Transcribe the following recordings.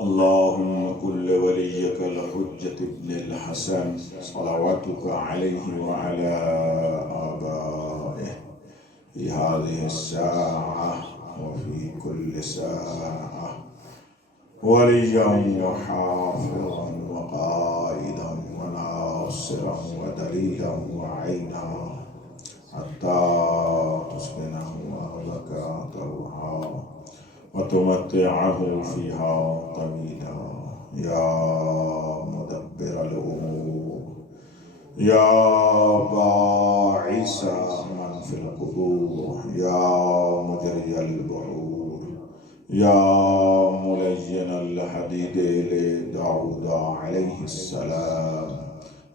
اللهم كل وليك الحجة ابن الحسن صلواتك عليه وعلى آبائه في هذه الساعة وفي كل ساعة وليا وحافظا وقائدا وناصرا ودليلا وعينا حتى تسكنه أرضك طوعا وتمتعه فيها طويلا يا مدبر الأمور يا باعث من في القبور يا مجري البحور يا ملين الحديد لداود عليه السلام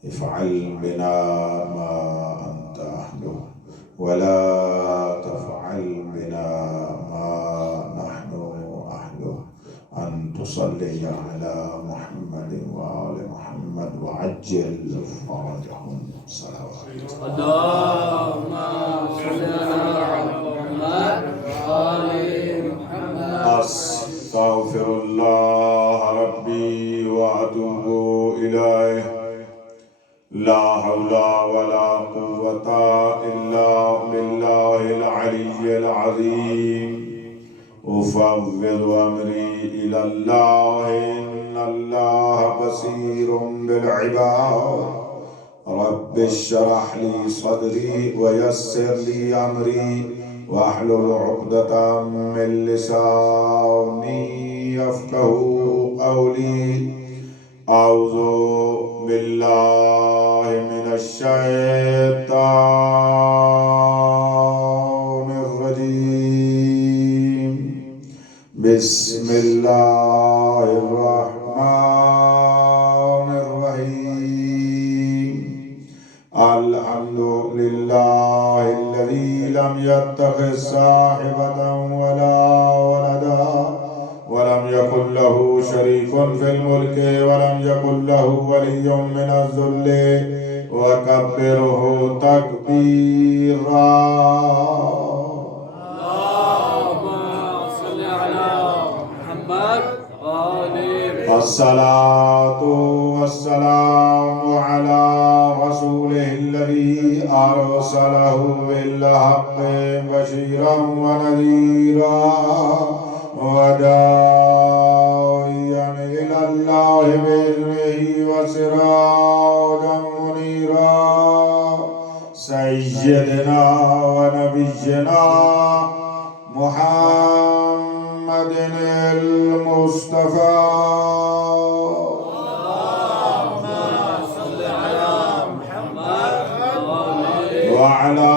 افعل بنا ما أنت أهله ولا تفعل بنا ما نحن أهله أن تصلي على محمد وآل محمد وعجل فرجهم صلوات اللهم صل على محمد وآل محمد. أستغفر الله ربي وأتوب إليه لا حول ولا قوة إلا بالله العلي العظيم أفوض أمري إلى الله إن الله بصير بالعباد رب اشرح لي صدري ويسر لي أمري واحلل عقدة من لساني يفقهوا قولي أعوذ بالله من الشيطان الرجيم بسم الله الرحمن الرحيم الحمد لله الذي لم يتخذ صاحبة ولا ولدا ولم يكن له شريك في الملك ولم يكن له ولي من الذل وكبره تكبيرا. اللهم صل على محمد وآل محمد. الصلاة والسلام على رسوله الذي أرسله بالحق بشيرا ونذيرا وداعيا إلى الله بإذنه وسراجا منيرا سيدنا ونبينا محمد المصطفى. اللهم صل على محمد وعلى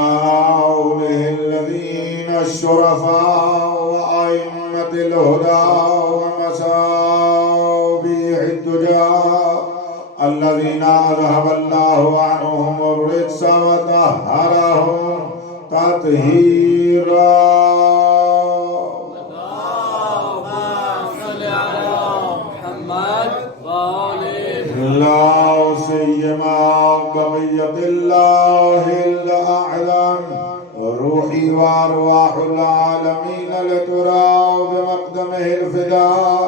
آله الذين الشرفاء وأئمة الهدى ومصابيح الدجى الذين أذهب الله عنهم الرجس وطهرهم تطهيرا. اللهم صل على محمد وآل محمد. لا سيما بقية الله الأعلم روحي وأرواح العالمين لترى بمقدمه الفداء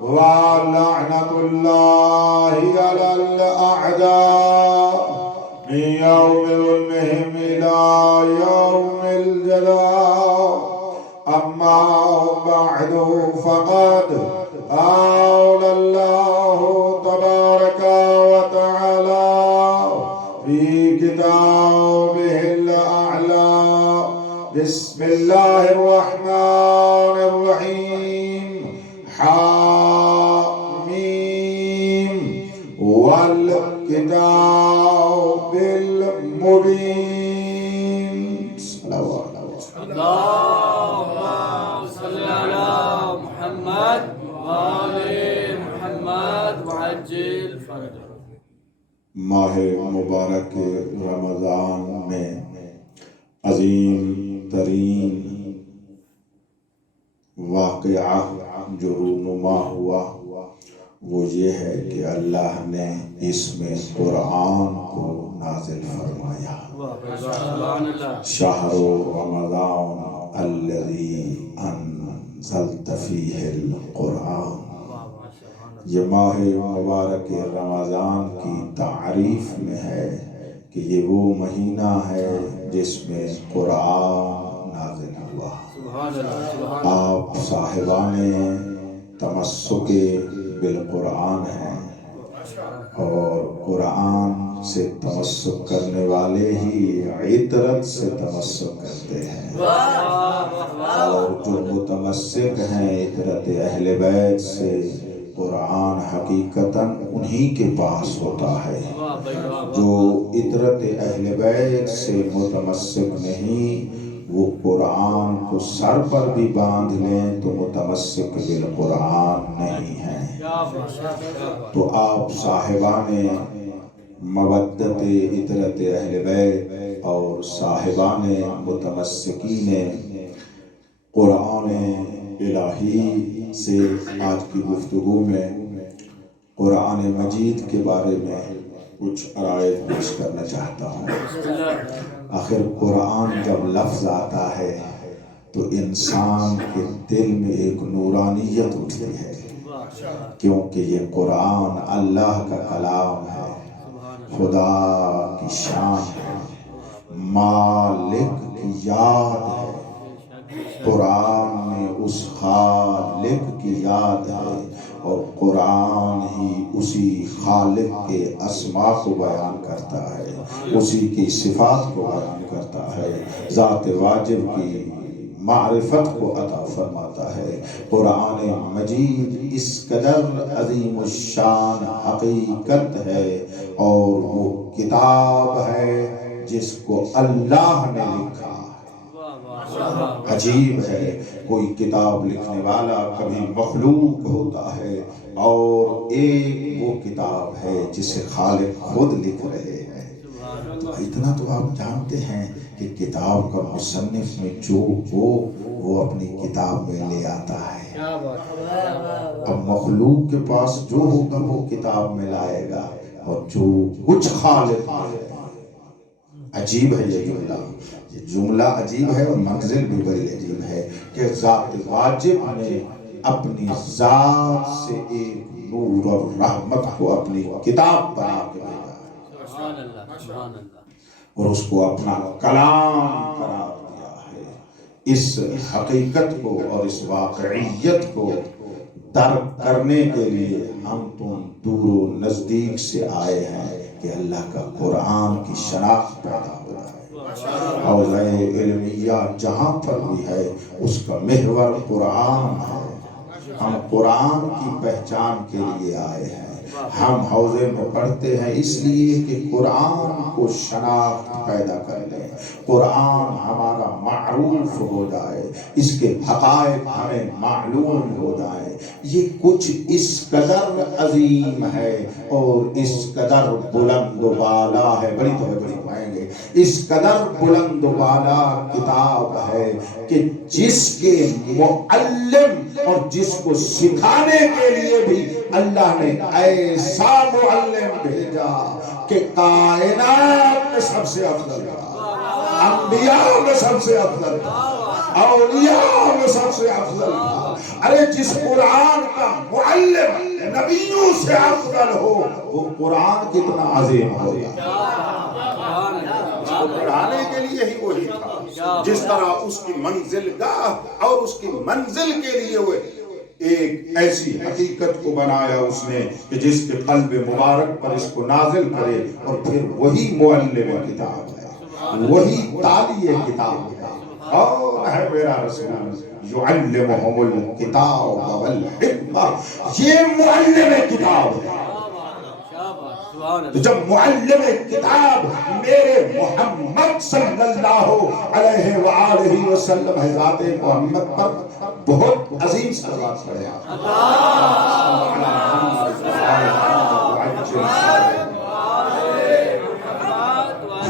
ولعنة الله على الأعداء من يوم ظلمهم إلى يوم الجزاء. أما بعد فقد قال الله تبارك وتعالى في كتابه الأعلى بسم الله الرحمن الرحيم حميم والكتاب المبين. صلوات اللهم صل على محمد وآل محمد وعجل فرجه. ماہ مبارک رمضان میں عظیم ترین واقعہ جو رونما ہوا وہ یہ ہے کہ اللہ نے اس میں قرآن کو نازل فرمایا. شہر رمضان الذی انزلت فیہ القرآن. یہ ماہ مبارک رمضان کی تعریف میں ہے کہ یہ وہ مہینہ ہے جس میں قرآن نازل ہوا۔ آپ صاحبان تمسک بالقرآن ہیں، اور قرآن سے تمسک کرنے والے ہی عطرت سے تمسک کرتے ہیں، اور جو متمسک ہیں عطرت اہل بیت سے، قرآن حقیقتاً انہی کے پاس ہوتا ہے۔ جو عطرت اہل بیت سے متمسک نہیں، وہ قرآن کو سر پر بھی باندھ لیں تو متمسک بالقرآن نہیں ہیں۔ تو آپ صاحبان مودت عطرت اہل بیت اور صاحبان متمسکین قرآن الہی سے آج کی گفتگو میں قرآن مجید کے بارے میں کچھ عرائض پیش کرنا چاہتا ہوں۔ آخر قرآن جب لفظ آتا ہے تو انسان کے دل میں ایک نورانیت اٹھتی ہے، کیونکہ یہ قرآن اللہ کا کلام ہے، خدا کی شان ہے، مالک کی یاد ہے۔ قرآن میں اس خالق کی یاد ہے، اور قرآن ہی اسی خالق کے اسماء کو بیان کرتا ہے، اسی کی صفات کو بیان کرتا ہے، ذات واجب کی معرفت کو عطا فرماتا ہے۔ قرآن مجید اس قدر عظیم الشان حقیقت ہے، اور وہ کتاب ہے جس کو اللہ نے لکھا۔ عجیب ہے، کوئی کتاب لکھنے والا کبھی مخلوق ہوتا ہے، اور ایک وہ کتاب ہے جسے خالق خود لکھ رہے ہیں۔ تو اتنا تو آپ جانتے ہیں کہ کتاب کا مصنف میں جو ہو وہ اپنی کتاب میں لے آتا ہے۔ اب مخلوق کے پاس جو ہوگا وہ کتاب میں لائے گا، اور جو کچھ خالق ہے۔ عجیب ہے یہ جملہ عجیب ہے، اور منزل بھی بڑی عجیب ہے کہ ذات واجب نے اپنی ذات سے ایک نور اور رحمت کو اپنی کتاب بنا کے بھیجا ہے، اور اس کو اپنا کلام قرار دیا ہے۔ اس حقیقت کو اور اس واقعیت کو درک کرنے کے لیے ہم تم دور و نزدیک سے آئے ہیں کہ اللہ کا قرآن کی شناخت پیدا ہو رہا ہے۔ حوزہ علمیہ جہاں پر بھی ہے اس کا محور قرآن ہے۔ ہم قرآن کی پہچان کے لیے آئے ہیں۔ ہم حوزے میں پڑھتے ہیں اس لیے کہ قرآن کو شناخت پیدا کر لیں، قرآن ہمارا معروف ہو جائے، اس کے حقائق ہمیں معلوم ہو جائے۔ یہ کچھ اس قدر عظیم ہے اور اس قدر بلند و بالا ہے، بڑی توجہ فرمائیں گے، اس قدر بلند و بالا کتاب ہے کہ جس کے معلم اور جس کو سکھانے کے لیے بھی اللہ نے ایسا معلم بھیجا کہ کائنات میں سب سے افضل تھا، انبیاء میں سب سے افضل تھا، اولیاء میں سب سے افضل تھا۔ ارے جس قرآن کا معلم نبیوں سے افضل ہو، وہ قرآن کتنا عظیم ہوگا۔ اس کو پڑھانے کے لیے ہی وہی تھا، جس طرح اس کی منزل گاہ اور اس کی منزل کے لیے وہ ایک ایسی حقیقت کو بنایا اس نے کہ جس کے قلب مبارک پر اس کو نازل کرے، اور پھر وہی معلم کتاب ہے، وہی تالی کتاب ہے، اور ہے میرا رسول یعلمہم الکتاب والحکمہ، یہ معلم کتاب ہے۔ تو جب معلم کتاب میرے محمد صلی اللہ علیہ وآلہ وسلم ہے، ذات محمد پر بہت عظیم صلوات پڑھے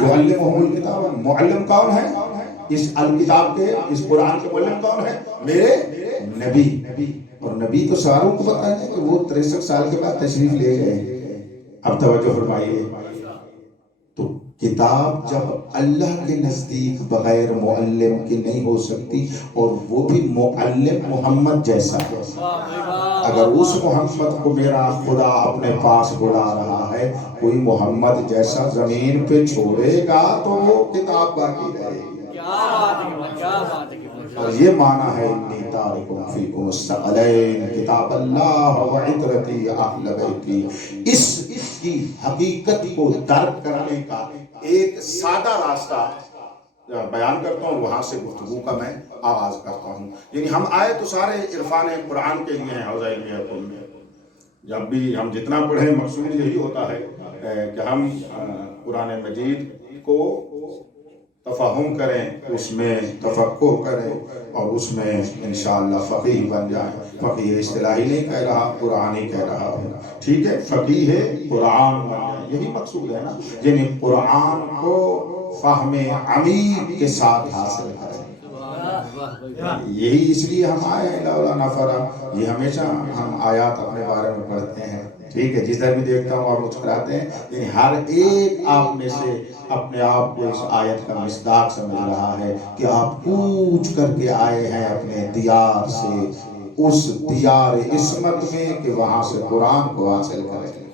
یعلمہم الکتاب۔ معلم کون ہے؟ اس الکتاب کے، اس قرآن کے معلم کون ہے؟ میرے نبی، اور نبی تو ساروں کو پتہ ہے کہ وہ 63 سال کے بعد تشریف لے گئے۔ اب توجہ فرمائیے، تو کتاب جب اللہ کے نزدیک بغیر معلم کے نہیں ہو سکتی، اور وہ بھی معلم محمد جیسا ہے۔ اگر اس محمد کو میرا خدا اپنے پاس بلا رہا ہے، کوئی محمد جیسا زمین پہ چھوڑے گا تو وہ کتاب باقی رہے گی۔ اور یہ معنی ہے انی تارکم فیکم الثقلین کتاب اللہ و عطرتی اہل بیتی۔ اس کی حقیقت کو درک کرنے کا ایک سادہ راستہ بیان کرتا ہوں، وہاں سے گفتگو کا میں آغاز کرتا ہوں۔ یعنی ہم آئے تو سارے عرفان قرآن کے لیے ہیں حوزہ علمیہ کل میں۔ جب بھی ہم جتنا پڑھیں مقصود یہی ہوتا ہے کہ ہم قرآن مجید کو تفہم کریں، اس میں تفکر کریں، اور اس میں انشاءاللہ فقیہ بن جائیں۔ فقیہ اصطلاحی نہیں کہہ رہا، قرآنی کہہ رہا ہوں، ٹھیک ہے؟ فقیہ ہے قرآن بن جائیں، یہی مقصود ہے نا، یعنی قرآن کو فہم عمیق کے ساتھ حاصل کریں۔ یہی اس لیے ہم آئے ہیں لولا نفر۔ یہ ہمیشہ ہم آیات اپنے بارے میں پڑھتے ہیں، ٹھیک ہے؟ جدھر بھی دیکھتا ہوں آپ مسکراتے ہیں، یعنی ہر ایک آپ میں سے اپنے آپ کو اس آیت کا مصداق سمجھ رہا ہے کہ آپ کوچ کر کے آئے ہیں اپنے دیار سے، اس دیار عصمت میں کہ وہاں سے قرآن کو حاصل کریں،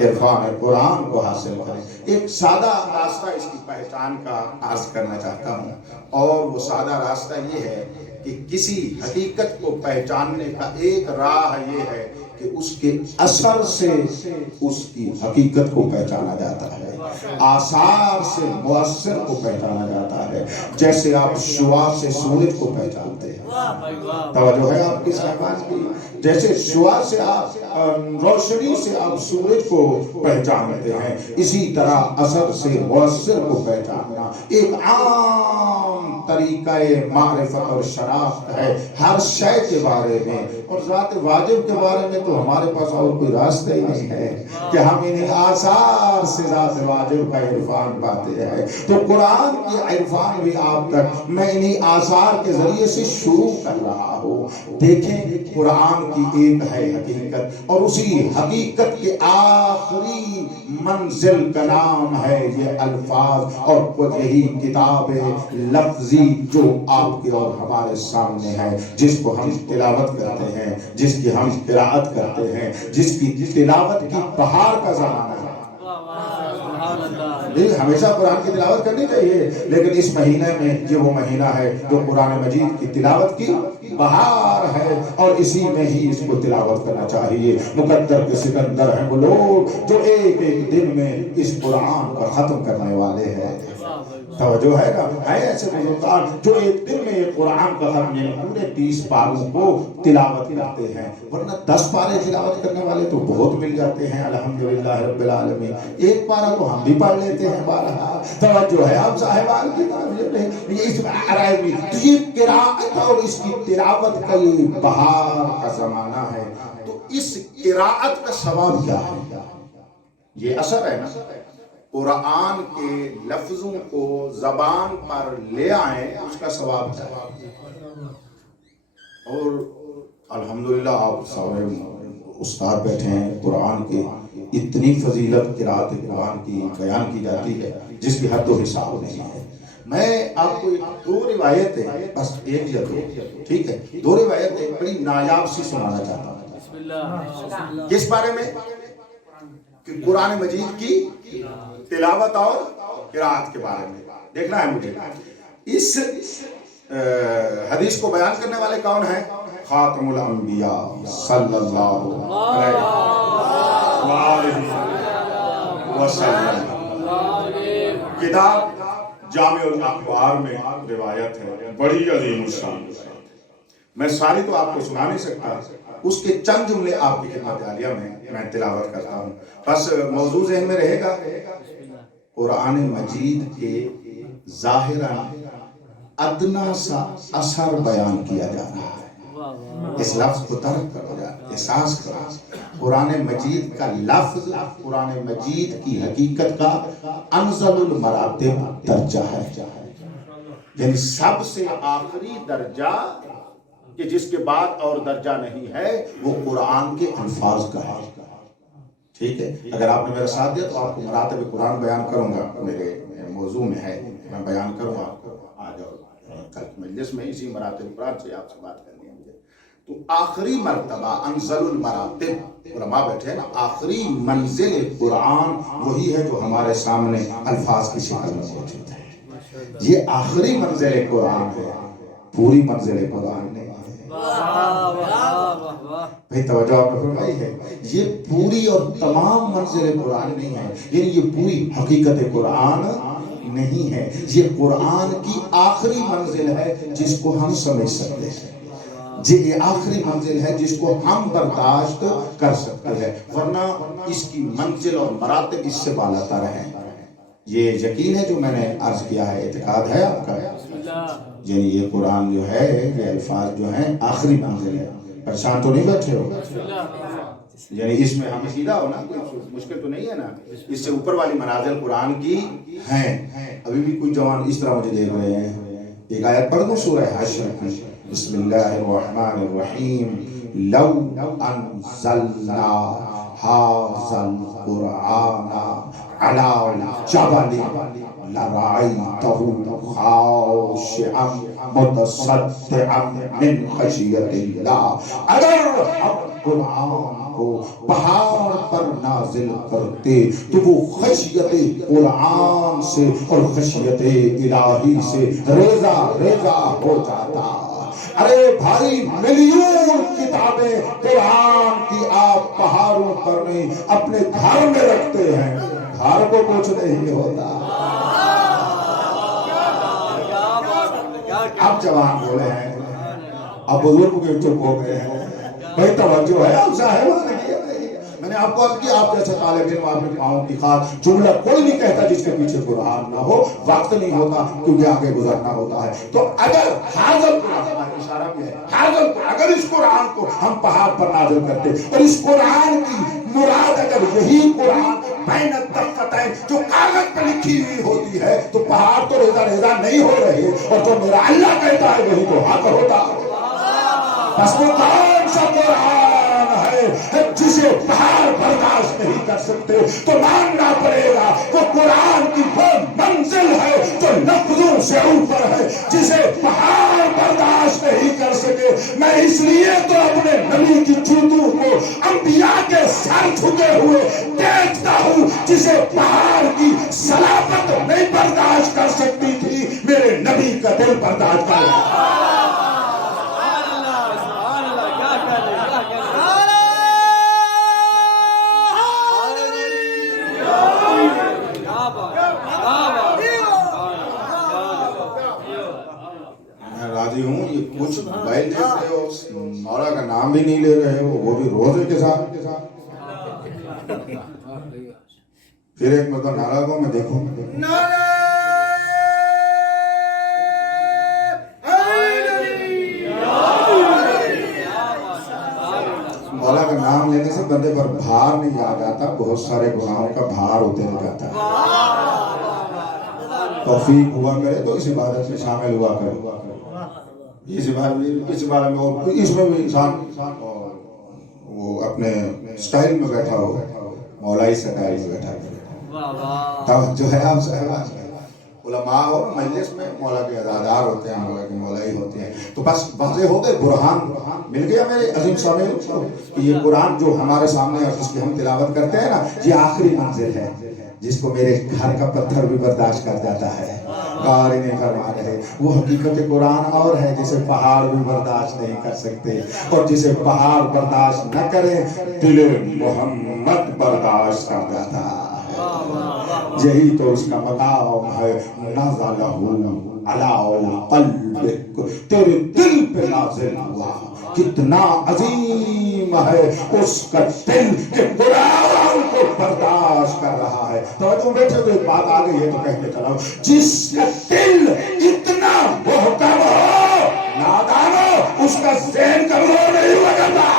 عرفان قرآن کو حاصل کریں۔ ایک سادہ راستہ اس کی پہچان کا عرض کرنا چاہتا ہوں، اور وہ سادہ راستہ یہ ہے کہ کسی حقیقت کو پہچاننے کا ایک راہ یہ ہے کہ اس کے اثر سے اس کی حقیقت کو پہچانا جاتا ہے، آثار سے مؤثر کو پہچانا جاتا ہے، جیسے آپ شعاع سے سورج کو پہچانتے ہیں۔ توجہ ہے آپ کی صاحبان کی؟ جیسے شعاع سے آپ روشنی سے آپ سورج کو پہچانتے ہیں، اسی طرح اثر سے مؤثر کو پہچاننا ایک عام طریقہ معرفت اور شناخت ہے ہر شے کے بارے میں۔ اور ذات واجب کے بارے میں تو ہمارے پاس اور کوئی راستہ ہی نہیں ہے کہ ہم انہیں آثار سے ذات واجب کا عرفان پاتے ہیں۔ تو قرآن کی عرفان بھی آپ تک میں انہیں آثار کے ذریعے سے شروع کر رہا ہوں۔ دیکھیں قرآن کی ایک ہے حقیقت، اور اسی حقیقت کے آخری منزل کا نام ہے یہ الفاظ، اور یہی کتاب لفظی جو آپ کے اور ہمارے سامنے ہے، جس کو ہم تلاوت کرتے ہیں، جس کی ہم قرأت کرتے ہیں، جس کی تلاوت کی بہار کا زمانہ ہے۔ ہمیشہ قرآن کی تلاوت کرنی چاہیے، لیکن اس مہینے میں یہ وہ مہینہ ہے جو قرآن مجید کی تلاوت کی بہار ہے، اور اسی میں ہی اس کو تلاوت کرنا چاہیے۔ مقدر کے سکندر ہیں وہ لوگ جو ایک ایک دن میں اس قرآن کا ختم کرنے والے ہیں۔ توجہ ہے نا؟ ہے ایسے بزرگان جو ایک دن میں قرآن کا ختم یعنی پورے 30 پاروں کو تلاوت کرتے ہیں، ورنہ 10 پارے تلاوت کرنے والے تو بہت مل جاتے ہیں الحمدللہ رب العالمین۔ ایک پارہ تو ہم بھی پڑھ لیتے ہیں بارہا۔ توجہ ہے آپ صاحبان کی طرف، اس عربی تو یہ قرآت اور اس کی تلاوت کا یہ بہار کا زمانہ ہے، تو اس قرآت کا ثواب کیا ہے؟ یہ اثر ہے نا، قرآن کے لفظوں کو زبان پر لے آئیں، اس کا ثواب کیا ہے؟ اور الحمدللہ آپ سارے استاد بیٹھے ہیں، قرآن کے اتنی فضیلت قرأت قرآن کی بیان کی جاتی ہے جس کی حد و حساب نہیں ہے۔ میں آپ کو 2 روایتیں، بس ایک یا 2، ٹھیک ہے، 2 روایتیں بڑی نایاب سی سنانا چاہتا ہوں۔ کس بارے میں؟ کہ قرآن مجید کی تلاوت اور قرأت کے بارے میں دیکھنا ہے مجھے۔ اس حدیث کو بیان کرنے والے کون ہیں؟ خاتم الانبیاء صلی اللہ علیہ وسلم۔ کتاب جامع الاخبار میں روایت ہے، بڑی عظیم الشان۔ میں ساری تو آپ کو سنا نہیں سکتا، اس کے چند جملے آپ کی خدمت عالیہ میں تلاوت کرتا ہوں، بس موضوع ذہن میں رہے گا۔ قرآن مجید کے ظاہراً ادنا سا اثر بیان کیا جا رہا ہے۔ اس لفظ کو درک کرو، احساس کرو، قرآن مجید کا لفظ قرآن مجید کی حقیقت کا انزل المراتب درجہ ہے، یعنی سب سے آخری درجہ کہ جس کے بعد اور درجہ نہیں ہے، وہ قرآن کے الفاظ کا ہے۔ ٹھیک ہے، اگر آپ نے میرا ساتھ دیا تو آپ کو مراتب قرآن بیان کروں گا، میرے موضوع میں ہے، میں بیان کروں آپ کو آج اور کل کی مجلس میں اسی مراتب قرآن سے آپ سے بات کرنی ہے مجھے۔ تو آخری مرتبہ انزل المراتب، علماء بیٹھے ہیں نا، آخری منزل قرآن وہی ہے جو ہمارے سامنے الفاظ کی شکل میں موجود ہے۔ یہ آخری منزل قرآن ہے، پوری منزل قرآن نہیں ہے۔ بھئی توجہ آپ نے فرمائی ہے، یہ پوری اور تمام منزل قرآن نہیں ہے، یعنی یہ پوری حقیقت قرآن نہیں ہے، یہ قرآن کی آخری منزل ہے جس کو ہم سمجھ سکتے ہیں، یہ آخری منزل ہے جس کو ہم برداشت کر سکتے ہیں، ورنہ اس کی منزل اور مراتب اس سے بالا تر ہیں۔ یہ یقین ہے جو میں نے عرض کیا ہے، اعتقاد ہے آپ کا، یعنی یہ قرآن جو ہے، یہ الفاظ جو ہیں آخری منزل ہے۔ پریشان تو نہیں بیٹھے ہو؟ یعنی اس میں ہم سیدھا ہو نا، کوئی مشکل تو نہیں ہے نا، اس سے اوپر والی منازل قرآن کی ہیں۔ ابھی بھی کچھ جوان اس طرح مجھے دیکھ رہے ہیں، ایک آیت پڑھ دوں سورہ حشر کی، بسم اللہ الرحمن الرحیم، لو انزلنا هذا القرآن على جبل لرأيته خاشعا متصدعا من خشیت اللہ۔ اگر ہم قرآن کو پہاڑ پر نازل کرتے تو وہ خشیت قرآن سے اور خشیت الہی سے ریزہ ریزہ ہو جاتا۔ ارے بھائی، ملیون کتابیں قرآن کی آپ پہاڑوں پر نہیں اپنے گھر میں رکھتے ہیں، گھر کو کچھ نہیں ہوتا۔ اب جوان بولے ہیں، اب بزرگ بھی چپ ہو گئے ہیں، بھئی توجہ ہے، اب صاحبہ نے کیا ہے۔ میں نے آپ کو عرض کیا، آپ جیسے طالب علم آپ نے پاؤں کی خاص جملہ کوئی نہیں کہتا جس کے پیچھے قرآن نہ ہو، وقت نہیں ہوتا کیونکہ آگے گزرنا ہوتا ہے۔ تو اگر حاضر قرآن، اشارہ بھی ہے، حاضر اگر اس قرآن کو ہم پہاڑ پر نازل کرتے اور اس قرآن کی مراد اگر یہی قرآن بین الدفتین جو کاغذ پر لکھی ہوئی ہوتی ہے تو پہاڑ تو ریزہ ریزہ نہیں ہو رہے، اور جو میرا اللہ کہتا ہے وہی تو حق ہوتا۔ بس وہ کون سا قرآن ہے جسے پہاڑ برداشت نہیں کر سکتے؟ تو ماننا پڑے گا وہ قرآن کی وہ منزل ہے جو لفظوں سے اوپر ہے، جسے پہاڑ برداشت نہیں کر سکے۔ میں اس لیے تو اپنے نبی کی جوتوں کو انبیاء کے سر جھکے ہوئے دیکھتا ہوں، جسے پہاڑ کی صلابت نہیں برداشت کر سکتی تھی، میرے نبی کا دل برداشت کر رہا ہے۔ راضی ہوں، یہ کچھ موبائل دیکھ رہے ہو، مولا کا نام بھی نہیں لے رہے ہو، وہ بھی روزے کے ساتھ۔ پھر ایک مرتبہ نعرہ کو میں دیکھوں، مولا کا نام لینے سے بندے پر بھار نہیں آ جاتا، بہت سارے گناہوں کا بھار اتر جاتا ہے۔ توفیق ہوا کرے تو اس عبادت میں شامل ہوا کرے، اس عبادت میں، اور اس میں بھی انسان وہ اپنے سٹائل میں بیٹھا ہو، مولائی سٹائل میں بیٹھا کرے۔ توجہ ہے آپ صاحبان، علماء اور مجلس میں مولا کے ادادار ہوتے ہیں، مولا کے مولائی ہوتے ہیں، تو بس واضح ہو گئے، برہان مل گیا میرے عظیم سامعین کہ یہ قرآن جو ہمارے سامنے اور جس کی ہم تلاوت کرتے ہیں نا، یہ آخری منزل ہے جس کو میرے گھر کا پتھر بھی برداشت کر جاتا ہے۔ قاری نے فرما رہے وہ حقیقت قرآن اور ہے جسے پہاڑ بھی برداشت نہیں کر سکتے، اور جسے پہاڑ برداشت نہ کرے دل محمد برداشت کر جاتا ہے۔ یہی تو اس کا مقام ہے، نزلہ علی قلبک، تیرے دل پہ نازل ہوا۔ کتنا عظیم ہے اس کا دل کہ قرآن کو برداشت کر رہا ہے۔ توجہ بیٹھے تو ایک بات آ گئی ہے تو کہہ کے چلاؤ، جس کا دل اتنا محکم ہو، نادانو اس کا ذہن کمزور نہیں ہوا کرتا۔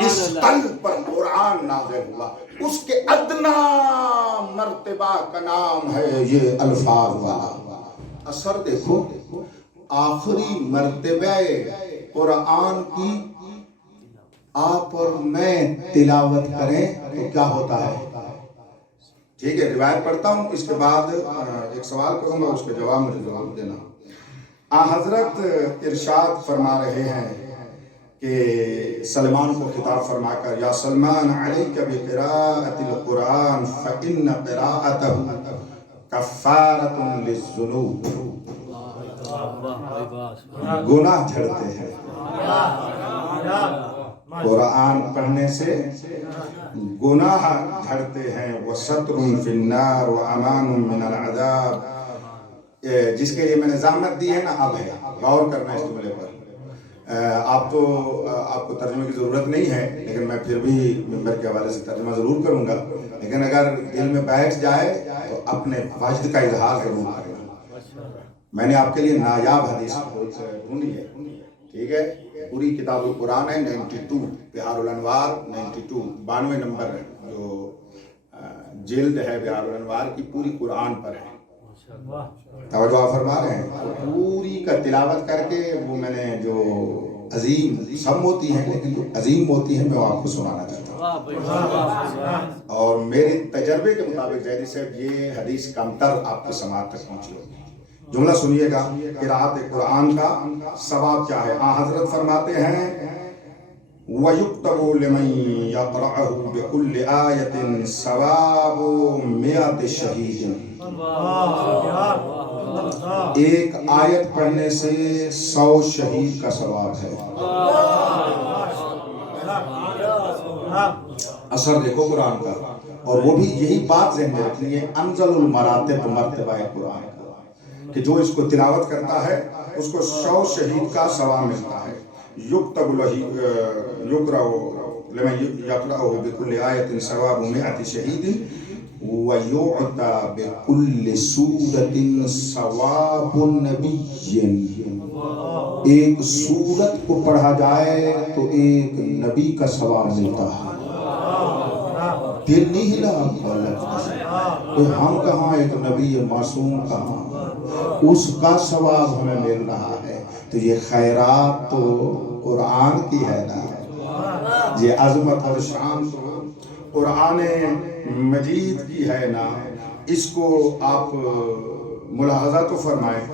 اس قلب پر قرآن نازل ہوا، اس کے ادنا مرتبہ کا نام ہے یہ الفاظ والا۔ اثر دیکھو، آخری مرتبہ قرآن کی آپ اور میں تلاوت کریں تو کیا ہوتا ہے؟ ٹھیک ہے، روایت پڑھتا ہوں، اس کے بعد ایک سوال کروں گا، اس کے جواب مجھے جواب دینا۔ حضرت ارشاد فرما رہے ہیں کہ سلمان کو خطاب فرما کر، یا سلمان علیک بقراءۃ القرآن فإن قراءتہ کفارۃ للذنوب۔ گناہ جھڑتے ہیں، قرآن پڑھنے سے گناہ جھڑتے ہیں، وَسَتْرٌ فِي النَّارِ وَأَمَانٌ مِّنَ الْعَذَابِ۔ جس کے لیے میں نے زحمت دی ہے نا، اب ہے، غور کرنا اس جملے پر۔ آپ کو ترجمے کی ضرورت نہیں ہے، لیکن میں پھر بھی ممبر کے حوالے سے ترجمہ ضرور کروں گا، لیکن اگر دل میں بیٹھ جائے تو اپنے وجد کا اظہار ضرور کرنا۔ میں نے آپ کے لیے نایاب حدیث ڈھونڈی ہے، ٹھیک ہے، پوری کتاب القرآن ہے، 92 بہار الانوار 92 92 نمبر جو جلد ہے بہار الانوار کی، پوری قرآن پر ہے۔ توجہ آپ فرما رہے ہیں؟ پوری کا تلاوت کر کے وہ میں نے جو عظیم سب ہوتی ہیں، لیکن جو عظیم ہوتی ہیں میں آپ کو سنانا چاہتا ہوں، اور میرے تجربے کے مطابق زیدی صاحب یہ حدیث کمتر آپ کے سماعت تک پہنچی ہوگی۔ جملہ سنیے گا، قراءت قرآن کا ثواب کیا ہے۔ حضرت فرماتے ہیں وَيُكْتَبُ لِمَن يَقْرَأَهُ بِكُلِّ آيَةٍ ثَوَابُ 100 شہید۔ ایک آیت پڑھنے سے 100 شہید کا ثواب ہے۔ اثر دیکھو قرآن کا، اور وہ بھی یہی بات ذہن میں رکھنی ہے، انزل المراتب مرتبہ قرآن کا، کہ جو اس کو تلاوت کرتا ہے اس کو 100 شہید کا ثواب ملتا ہے۔ یکتب یقرأ لمن یقرأہ بکل آیۃ ثواب 100 شہید وَيُعْطَى بِكُلِّ سُورَةٍ ثَوَابُ نَبِيٍّ۔ ایک سورت کو پڑھا جائے تو ایک نبی کا ثواب ملتا ہے۔ دل نہیں ہلا کہ ہم کہاں، ایک نبی معصوم کہاں، اس کا ثواب ہمیں مل رہا ہے۔ تو یہ خیرات تو قرآن کی ہے نا، یہ عظمت اور شان تو قرآن مجید کی ہے نا، اس کو آپ ملاحظہ تو فرمائیں۔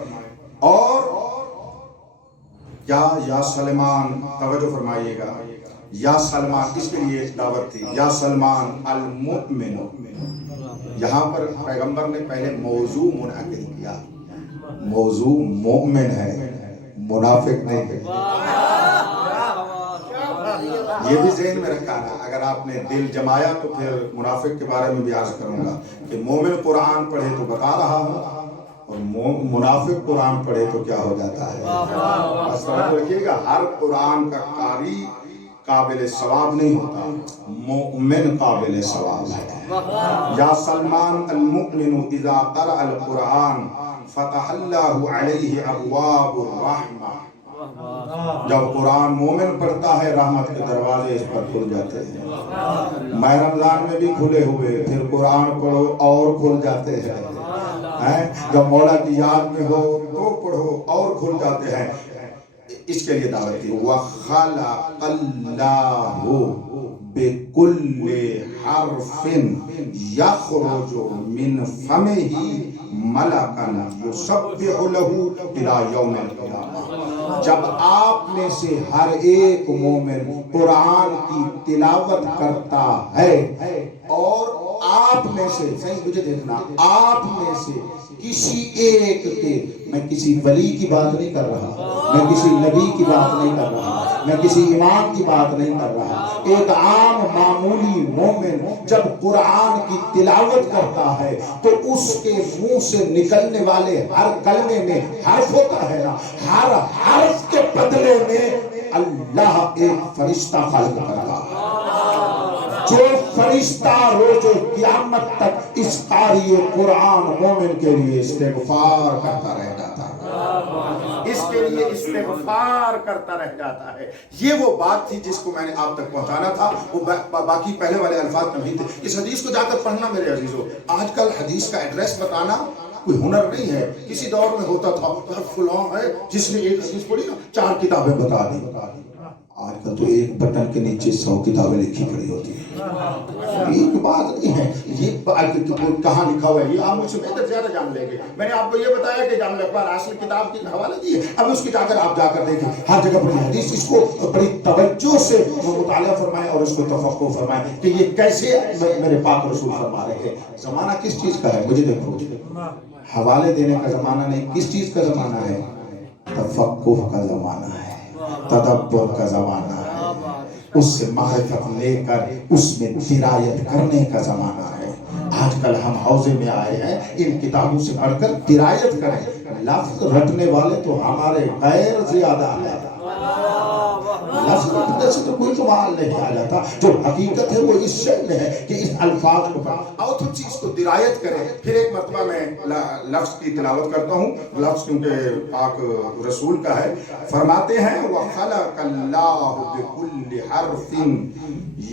اور یا سلمان، توجہ فرمائیے گا، یا سلمان، اس کے لیے ایک دعوت تھی، یا سلمان المؤمن۔ یہاں پر پیغمبر نے پہلے موضوع منعقد کیا، موضوع مومن ہے، منافق نہیں ہے۔ یہ بھی ذہن میں رکھا نا، اگر آپ نے دل جمایا تو پھر منافق کے بارے میں بھی عرض کروں گا کہ مومن قرآن پڑھے تو بتا رہا ہوں، اور منافق قرآن پڑھے تو کیا ہو جاتا ہے۔ بس رکھیے گا، ہر قرآن کا قاری قابل ثواب نہیں ہوتا، مومن قابل ثواب ہے۔ یا سلمان المؤمن اذا قرأ القرآن فتح اللہ علیہ ابواب الرحمہ۔ جب قرآن مومن پڑھتا ہے رحمت کے دروازے اس پر کھل جاتے ہیں۔ ماہ رمضان میں بھی کھلے ہوئے، پھر قرآن پڑھو اور کھل جاتے ہیں۔ جب مولا کی یاد میں ہو تو پڑھو اور کھل جاتے ہیں۔ اس کے لیے دعوت تھی، وَخَلَقَ اللَّهُ بِكُلِّ حَرْفٍ يَخْرُجُ مِنْ فَمِهِ مَلَكًا يُسَبِّحُ لَهُ إِلَى يَوْمِ الْقِيَامَةِ۔ جب آپ میں سے ہر ایک مومن قرآن کی تلاوت کرتا ہے، اور آپ میں سے، صحیح مجھے دیکھنا، آپ میں سے کسی ایک کے، میں کسی ولی کی بات نہیں کر رہا، میں کسی نبی کی بات نہیں کر رہا، میں کسی امام کی بات نہیں کر رہا، ایک عام معمولی مومن جب قرآن کی تلاوت کرتا ہے تو اس کے منہ سے نکلنے والے ہر کلمے میں حرف ہوتا ہے نا، ہر حرف کے بدلے میں اللہ ایک فرشتہ خلق کرتا ہے، جو فرشتہ روز قیامت تک اس قاری قرآن مومن کے لیے استغفار کرتا رہ جاتا ہے، اس کے لیے استغفار کرتا رہ جاتا ہے۔ یہ وہ بات تھی جس کو میں نے آپ تک پہنچانا تھا، وہ باقی پہلے والے الفاظ نہیں تھے۔ اس حدیث کو جا کر پڑھنا میرے عزیزو۔ آج کل حدیث کا ایڈریس بتانا کوئی ہنر نہیں ہے. کسی دور میں ہوتا تھا تو فلاں ہے جس نے ایک حدیث پڑھی نا 4 کتابیں بتا دی. آج کل تو ایک بٹن کے نیچے 100 کتابیں لکھی پڑی ہوتی ہیں. یہ بات نہیں ہے. یہ کہاں لکھا ہوا ہے یہ آپ مجھ سے بہتر زیادہ جان لیں گے. میں نے آپ کو یہ بتایا کہ جامع اخبار اصل کتاب کی حوالہ دی ہے. اب اس کی جا کر آپ جا کر دیکھیں ہر جگہ بڑی حدیث. اس کو بڑی توجہ سے مطالعہ فرمائیں اور اس کو تفقہ فرمائیں کہ یہ کیسے میرے پاک رسول فرما رہے ہیں. زمانہ کس چیز کا ہے؟ مجھے دیکھو حوالے دینے کا زمانہ نہیں. کس چیز کا زمانہ ہے؟ تفقہ کا زمانہ ہے, تدبر کا زمانہ ہے, اس سے معرفت لے کر اس میں درایت کرنے کا زمانہ ہے. آج کل ہم حوضے میں آئے ہیں ان کتابوں سے پڑھ کر درایت کریں. لفظ رٹنے والے تو ہمارے غیر زیادہ ہیں. لفظ رٹنے سے تو کوئی کمال نہیں آ جاتا. جو حقیقت ہے وہ اس شئے میں ہے کہ اس الفاظ کو پڑھ اور تم چیز کو درایت کریں. پھر ایک مرتبہ میں لفظ کی تلاوت کرتا ہوں. لفظ کیونکہ پاک رسول کا ہے. فرماتے ہیں وَخَلَقَ اللَّهُ بِكُلِّ حَرْفٍ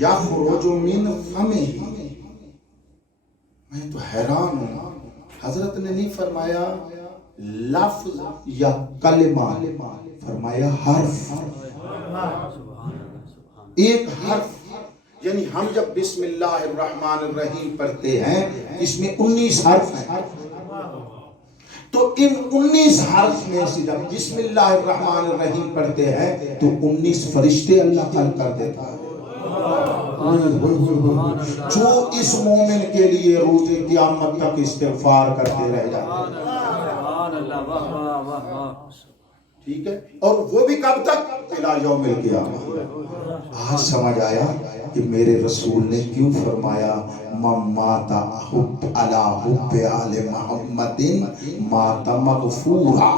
يَخْرُجُ مِنْ فَمِهِ. میں تو حیران ہوں, حضرت نے نہیں فرمایا لفظ یا کلمہ, فرمایا حرف. ایک حرف. یعنی ہم جب بسم اللہ الرحمن الرحیم پڑھتے ہیں اس میں 19 حرف ہیں. تو ان 19 حرف میں سے جب بسم اللہ الرحمن الرحیم پڑھتے ہیں تو 19 فرشتے اللہ خلق کر دیتا ہے. جو اس مومن کے لیے روز قیامت تک استغفار کرتے رہ جاتے ہیں. ٹھیک ہے, اور وہ بھی کب تک؟ الی یوم القیامہ. آج سمجھ آیا کہ میرے رسول نے کیوں فرمایا من مات علی حب آل محمد مات مغفورا.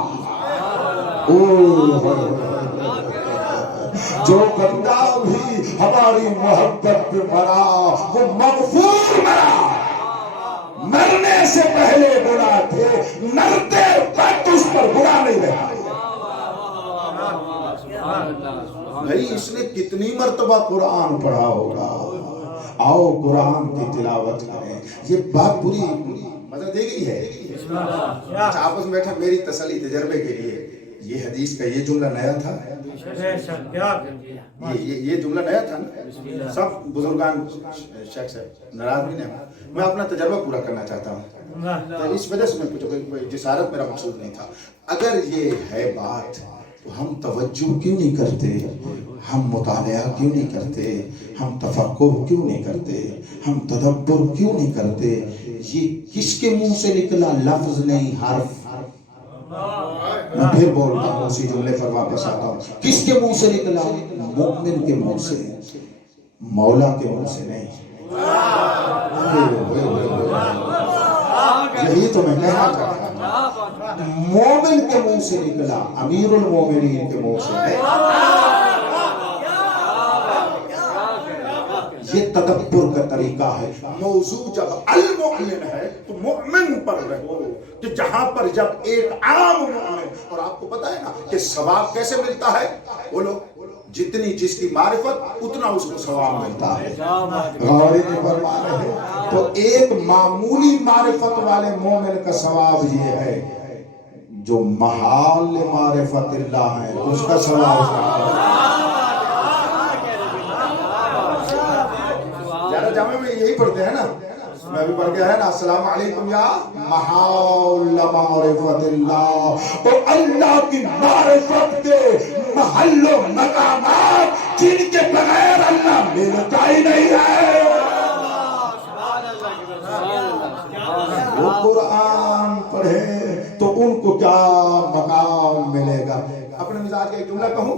جو بندہ بھی ہماری محبت پہ مرا وہ مغفور مرا. مرنے سے پہلے گناہ تھے, مرتے وقت اس پر گناہ نہیں رہا. بھائی اس نے کتنی مرتبہ قرآن پڑھا ہوگا. آؤ قرآن کی تلاوت کریں. یہ بات پوری مزہ دے گئی ہے. آپس میں بیٹھا میری تسلی تجربے کے لیے. یہ حدیث کا یہ جملہ نیا تھا. یہ جملہ نیا تھا نا. سب بزرگان شیخ صاحب ناراض بھی نہیں. میں اپنا تجربہ پورا کرنا چاہتا ہوں. اس وجہ سے میں کچھ جسارت میرا مقصود نہیں تھا. اگر یہ ہے بات تو ہم توجہ کیوں نہیں کرتے؟ ہم مطالعہ کیوں نہیں کرتے؟ ہم تفکر کیوں نہیں کرتے؟ ہم تدبر کیوں نہیں کرتے؟ یہ کس کے منہ سے نکلا؟ لفظ نہیں, حرف. میں پھر بولتا ہوں, اسی جملے پر واپس آتا ہوں. کس کے منہ سے نکلا؟ مومن کے منہ سے, مولا کے منہ سے نہیں. یہی تو میں کہنا چاہتا ہوں. مومن کے منہ سے نکلا, امیر المومنین کے منہ سے نہیں. یہ تدبر کا طریقہ ہے. موضوع جب المؤمن ہے تو مؤمن پر رہو. کہ جہاں پر جب ایک عام مؤمن, اور آپ کو پتا ہے نا کہ ثواب کیسے ملتا ہے؟ بولو, جتنی جس کی معرفت اتنا اس کو ثواب ملتا ہے. غوری نے فرما رہے ہیں. تو ایک معمولی معرفت والے مومن کا ثواب یہ ہے, جو محال معرفت اللہ ہے اس کا ثواب. زیادہ جامعہ میں یہی پڑھتے ہیں نا. میں بھی پڑھ گیا ہے نا, السلام علیکم یا محال معرفت اللہ. تو اللہ کی معرفت کے محل و مقامات جن کے بغیر اللہ ملتا ہی نہیں ہے. وہ قرآن پڑھے تو ان کو کیا مقام ملے گا. اپنے مزاج کا ایک جملہ کہوں,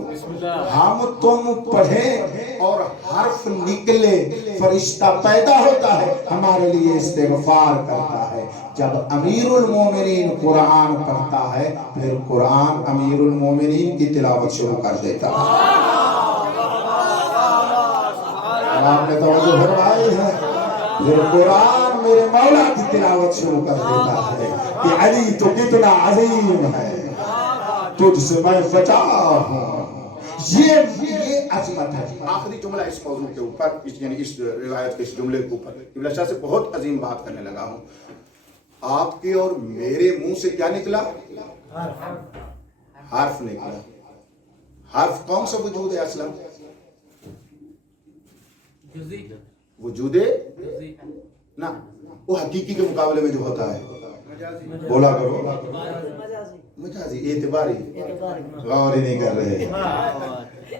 ہم تم پڑھیں اور حرف نکلے, فرشتہ پیدا ہوتا ہے ہمارے لیے استغفار کرتا ہے. جب امیر المومنین قرآن پڑھتا ہے پھر قرآن امیر المومنین کی تلاوت شروع کر دیتا ہے. آپ نے توجہ فرمائی ہے. پھر قرآن میرے مولا کی تلاوت شروع کر دیتا ہے کہ علی تو کتنا عظیم ہے, تجھ سے میں بچا ہوں. یہ عظمت ہے. آخری جملہ اس موضوع کے اوپر, یعنی اس روایت کے اس جملے کے اوپر قبلہ شاہ سے بہت عظیم بات کرنے لگا ہوں. آپ کے اور میرے منہ سے کیا نکلا؟ حرف نکلا. حرف کون سا وجود ہے اصلا؟ وجود نا وہ حقیقی کے مقابلے میں جو ہوتا ہے. بولا کرو مجازی اعتباری. غور ہی نہیں کر رہے.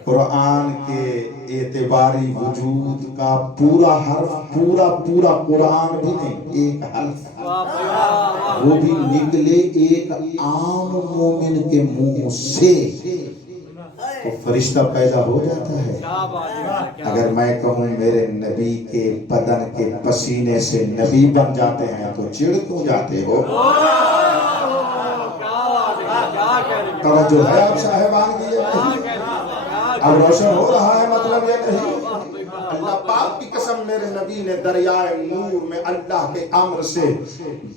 قرآن کے اعتباری وجود کا پورا حرف پورا قرآن بھی نہیں، ایک حرف وہ بھی نکلے ایک عام مومن کے منہ سے تو فرشتہ پیدا ہو جاتا ہے. اگر میں کہوں میرے نبی کے بدن کے پسینے سے نبی بن جاتے ہیں تو چڑ کیوں جاتے ہو؟ توجہ ہے آپ صاحبان کی؟ اب روشن ہو رہا ہے مطلب یہ نہیں. اللہ پاک کی قسم میرے نبی نے دریائے نور میں اللہ کے امر سے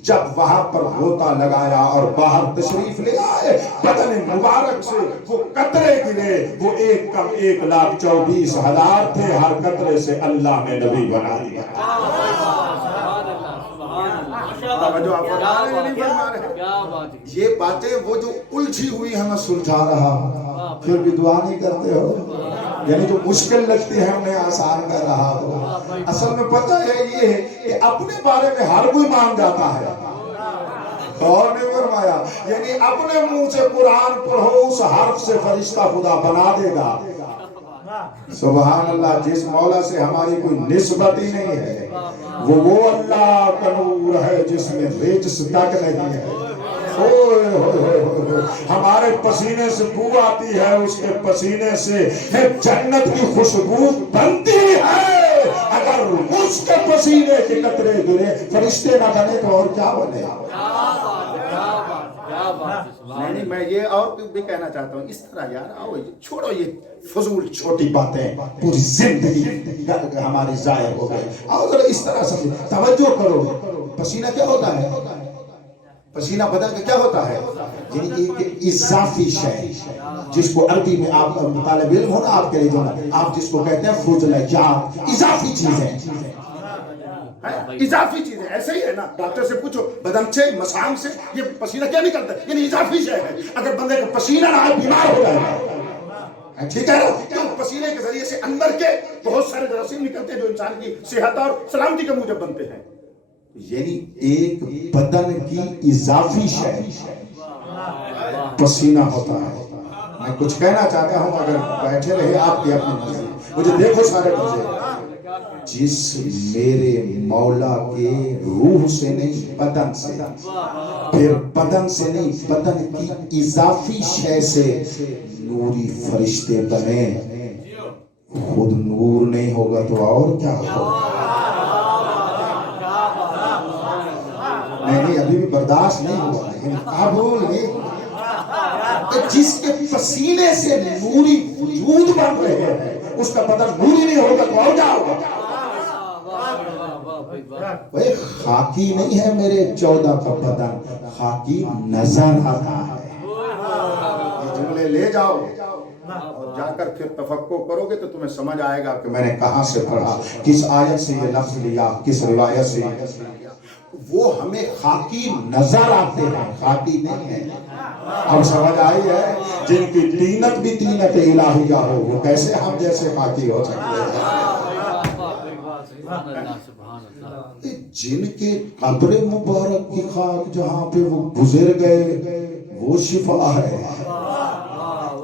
جب وہاں پر غوطہ لگایا اور باہر تشریف لے آئے، بدن مبارک سے وہ قطرے گرے، وہ 1,24,000 تھے. ہر قطرے سے اللہ نے نبی بنا دیا. یہ باتیں وہ جو الجھی ہوئی ہیں میں سلجھا رہا ہوں، پھر بھی دعا نہیں کرتے ہو. یعنی جو مشکل لگتی ہے انہیں آسان کر رہا ہو. اصل میں پتہ ہے یہ ہے کہ اپنے بارے میں ہر کوئی مان جاتا ہے. اور نہیں فرمایا یعنی اپنے منہ سے قرآن پڑھو، اس حرف سے فرشتہ خدا بنا دے گا. سبحان اللہ. جس مولا سے ہماری کوئی نسبت ہی نہیں ہے وہ اللہ کا نور ہے جس میں رجس تک نہیں ہے. ہمارے پسینے سے بو آتی ہے، اس کے پسینے سے جنت کی خوشبو بنتی ہے. اگر اس کے پسینے کے قطرے گرے فرشتے نہ بنے تو اور کیا بنے؟ نہیں میں یہ اور بھی کہنا چاہتا ہوں اس طرح یار آؤ چھوڑو یہ فضول چھوٹی باتیں، پوری زندگی ہماری ضائع ہو گئی. آؤ ذرا اس طرح سمجھو، توجہ کرو. پسینہ کیا ہوتا ہے؟ پسینہ بدن کا کیا ہوتا ہے؟ یعنی ایک اضافی شے جس کو عربی میں آپ طالب علم ہونا آپ کے لیے جو آپ جس کو کہتے ہیں فضلجات، اضافی چیزیں. اضافی چیزیں ایسے ہی ہے نا. ڈاکٹر سے پوچھو بدن سے مسام سے یہ پسینہ کیا نکلتا ہے؟ یعنی اضافی شے ہے. اگر بندے کا پسینہ نہ آئے بیمار ہو جائے گا. ٹھیک ہے نا. کیوں؟ پسینے کے ذریعے سے اندر کے بہت سارے جراثیم نکلتے ہیں جو انسان کی صحت اور سلامتی کے موجب بنتے ہیں. یعنی ایک بدن کی اضافی شے پسینہ ہوتا ہے. میں کچھ کہنا چاہتا ہوں اگر بیٹھے رہے آپ کے اپنے نظر مجھے دیکھو سارے بچے. جس میرے مولا کے روح سے نہیں بدن سے، پھر بدن سے نہیں بدن کی اضافی شے سے نوری فرشتے بنے، خود نور نہیں ہوگا تو اور کیا ہوگا؟ نہیں ابھی بھی برداشت نہیں ہوا، قبول نہیں. جس کے پسینے سے نوری وجود بن رہے ہیں اس کا بدن نوری نہیں ہوگا تو اور کیا ہوگا؟ خاکی نہیں ہے میرے 14 کا بدن، خاکی نظر آتا ہے. یہ جملے لے جاؤ اور جا کر پھر تفکر کرو گے تو تمہیں سمجھ آئے گا کہ میں نے کہاں سے پڑھا، کس آیت سے یہ لفظ لیا، کس روایت سے یہ لفظ لیا. وہ ہمیں خاکی نظر آتے ہیں، خاکی نہیں ہے. اب سمجھ آئی ہے؟ جن کی طینت بھی طینت الہیہ ہو وہ کیسے ہم جیسے خاکی ہو سکتے ہیں؟ جن کے قبر مبارک کی خاک جہاں پہ وہ گزر گئے وہ شفا ہے.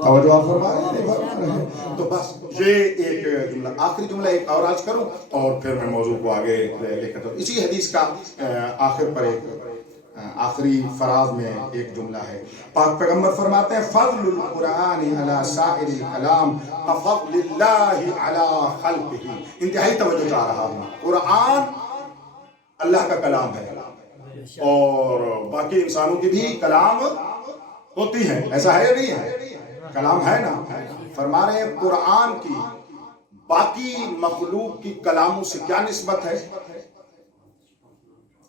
توجہ فرما رہے ہیں. تو بس یہ ایک جملہ، آخری جملہ ایک اور آج کروں اور پھر میں موضوع کو آگے لے کر. اسی حدیث کا آخر پر ایک آخری فراز میں ایک جملہ ہے. پاک پیغمبر فرماتے ہیں فضل القرآن علی سائر الکلام کفضل اللہ علی خلقہ. انتہائی توجہ چاہ رہا ہوں. قرآن اللہ کا کلام ہے اور باقی انسانوں کی بھی کلام ہوتی ہے، ایسا ہے یا نہیں ہے؟ کلام ہے نا. فرما رہے ہیں قرآن کی باقی مخلوق کی کلاموں سے کیا نسبت ہے؟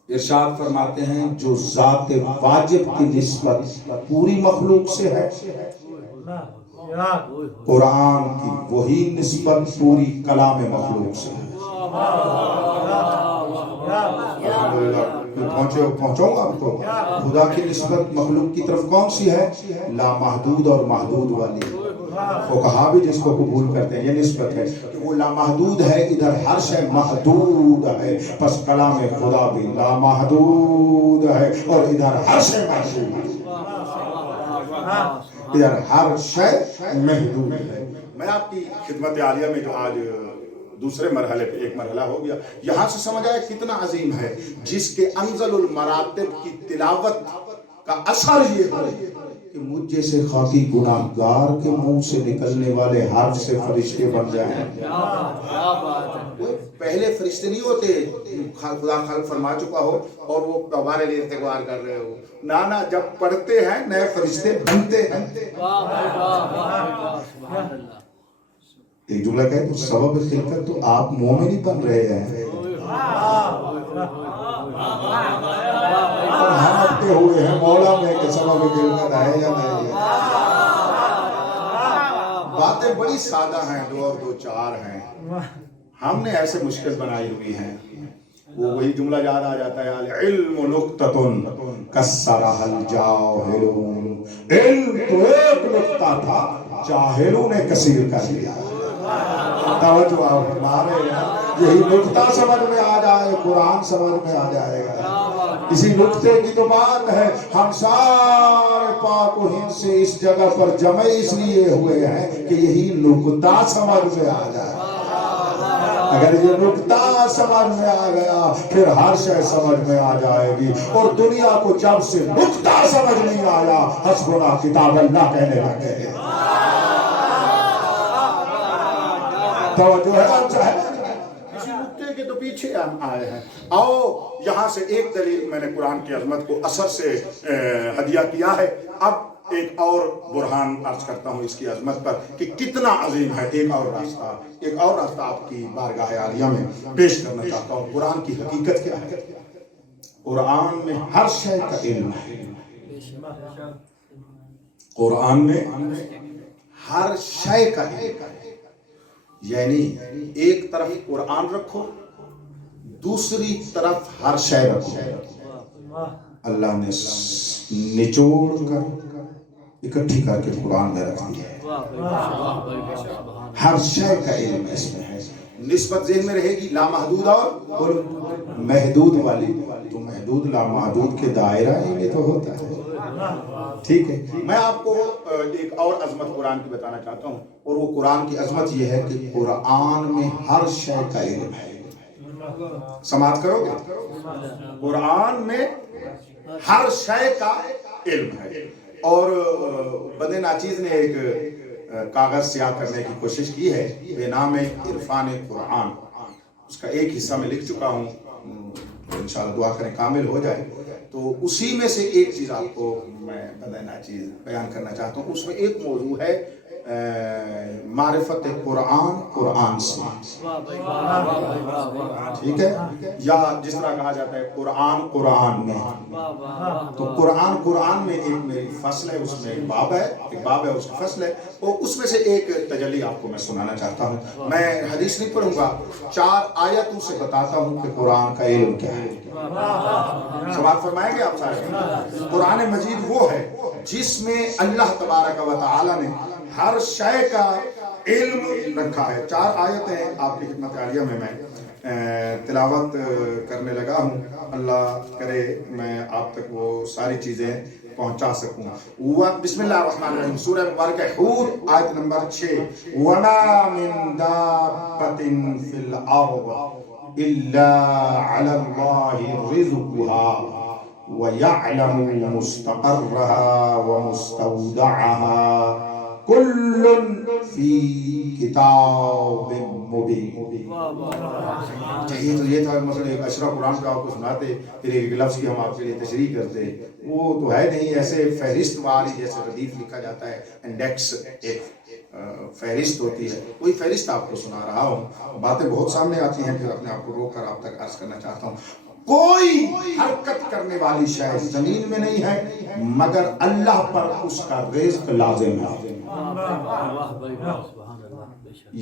ارشاد فرماتے ہیں جو ذات واجب کی نسبت پوری مخلوق سے ہے، قرآن کی وہی نسبت پوری کلام مخلوق سے ہے. الحمدللہ پہنچاؤں آپ کو. خدا کی نسبت مخلوق کی طرف کون سی ہے؟ لامحدود اور محدود والی. فقہا بھی جس کو قبول کرتے ہیں یہ نسبت ہے کہ وہ لامحدود ہے، ادھر ہر شے محدود ہے. پس کلام خدا بھی لامحدود ہے اور ادھر ہر شے محدود ہے. ادھر ہر شے محدود ہے. میں آپ کی خدمت عالیہ میں جو آج دوسرے مرحلے پہ ایک مرحلہ ہو گیا، یہاں سے سمجھ آیا کتنا عظیم ہے جس کے انزل المراتب کی تلاوت کا اثر یہ ہے کہ مجھ جیسے خاکی گناہگار کے منہ سے نکلنے والے حرف سے فرشتے بن جائیں. پہلے فرشتے نہیں ہوتے، خدا خلق فرما چکا ہو اور وہ ہمارے لیے استغفار کر رہے ہو. نانا جب پڑھتے ہیں نئے فرشتے بنتے ہیں. ایک جملہ کہے تو سبب خلقت تو آپ مومن ہی بن رہے ہیں. ہم اپنے ہوئے ہیں مولا میں کہ سبب خلقت ہے یا نہیں. باتیں بڑی سادہ ہیں، دو اور دو چار ہیں، ہم نے ایسے مشکل بنائی ہوئی ہیں. وہ وہی جملہ یاد آ جاتا ہے، العلم نقطۃ کسرھا الجاہلون. علم تو ایک نقطہ تھا، جاہلوں نے کثیر کر دیا. توجہ آپ بنا رہے ہیں، یہی نقطہ سمجھ میں آ جائے قرآن سمجھ میں آ جائے گا. اسی نقطے کی تو بات ہے. ہم سارے پاک و ہند سے اس جگہ پر جمع اس لیے ہوئے ہیں کہ یہی نقطہ سمجھ میں آ جائے. اگر یہ نقطہ سمجھ میں آ گیا پھر ہر شے سمجھ میں آ جائے گی. اور دنیا کو جب سے نقطہ سمجھ نہیں آیا حسبنا کتاب اللہ کہنے لگے. توجہ ہے اسی نقطے کے تو پیچھے ہم آئے ہیں. آؤ یہاں سے ایک دلیل میں نے قرآن کی عظمت کو اثر سے ہدیہ کیا ہے. اب ایک اور برہان عرض کرتا ہوں اس کی عظمت پر کہ کتنا عظیم ہے. ایک اور راستہ آپ کی بارگاہ عالیہ میں پیش کرنا چاہتا ہوں. قرآن کی حقیقت کیا ہے؟ قرآن میں ہر شے کا علم ہے. قرآن میں ہر شے کا علم ہے. یعنی ایک طرف قرآن رکھو، دوسری طرف ہر شے رکھو. اللہ نے نچوڑ کر اکٹھی کر کے قرآن میں رکھ دیا. ہر شے کا علم اس میں ہے. نسبت ذہن میں رہے گی لامحدود اور محدود والی. تو محدود لامحدود کے دائرہ ہی میں تو ہوتا ہے. ٹھیک ہے. میں آپ کو ایک اور عظمت قرآن کی بتانا چاہتا ہوں، اور وہ قرآن کی عظمت یہ ہے کہ قرآن میں ہر شے کا علم ہے. سماعت کرو گے؟ قرآن میں ہر شے کا علم ہے. اور بند ناچیز نے ایک کاغذ سیاہ کرنے کی کوشش کی ہے بے نام عرفان قرآن. اس کا ایک حصہ میں لکھ چکا ہوں، انشاءاللہ دعا کریں کامل ہو جائے. تو اسی میں سے ایک چیز آپ کو میں بند ناچیز بیان کرنا چاہتا ہوں. اس میں ایک موضوع ہے معرفت قرآن سے. ٹھیک ہے، یا جس طرح کہا جاتا ہے قرآن میں. تو قرآن میں ایک میری فصل ہے، اس میں ایک باب ہے اس کی فصل ہے. اور اس میں سے ایک تجلی آپ کو میں سنانا چاہتا ہوں. میں حدیث نہیں پڑھوں گا، 4 آیتوں سے بتاتا ہوں کہ قرآن کا علم کیا ہے. سماعت فرمائیں گے آپ سارے؟ قرآن مجید وہ ہے جس میں اللہ تبارک و تعالی نے ہر شے کا علم رکھا ہے. 4 آیتیں آپ کی خدمت عالیہ میں تلاوت کرنے لگا ہوں. اللہ کرے میں آپ تک وہ ساری چیزیں پہنچا سکوں. بسم اللہ الرحمن الرحیم. سورہ مبارکہ حود آیت نمبر 6. وَمَا مِن دَابَّةٍ فِي الْأَرْضِ إِلَّا عَلَى اللَّهِ رِزْقُهَا وَيَعْلَمُ مُسْتَقَرَّهَا وَمُسْتَوْدَعَهَا كُلٌّ فِي كِتَابٍ مُبِينٍ. یہ تھا مثلا ایک اشرا قرآن کا آپ کو سناتے، پھر ایک لفظ کی ہم آپ کے لیے تشریح کرتے. وہ تو ہے نہیں ایسے فہرست والی جیسے ردیف لکھا جاتا ہے، انڈیکس ایک فہرست ہوتی ہے، وہی فہرست آپ کو سنا رہا ہوں. باتیں بہت سامنے آتی ہیں، پھر اپنے آپ کو روک کر آپ تک عرض کرنا چاہتا ہوں. کوئی حرکت کرنے والی شے زمین میں نہیں ہے مگر اللہ پر اس کا رزق لازم ہے.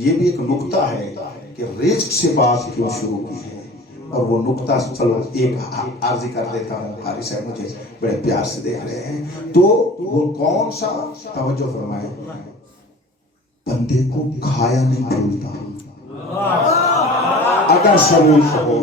یہ بھی ایک نقطہ ہے کہ رزق سے بات کیوں شروع کی ہے. اور وہ نقطہ چلو ایک عرضی کر دیتا ہوں، حاری صاحب مجھے بڑے پیار سے دیکھ رہے ہیں، تو وہ کون سا، توجہ فرمائیں، بندے کو کھایا نہیں بھولتا اگر شریف ہو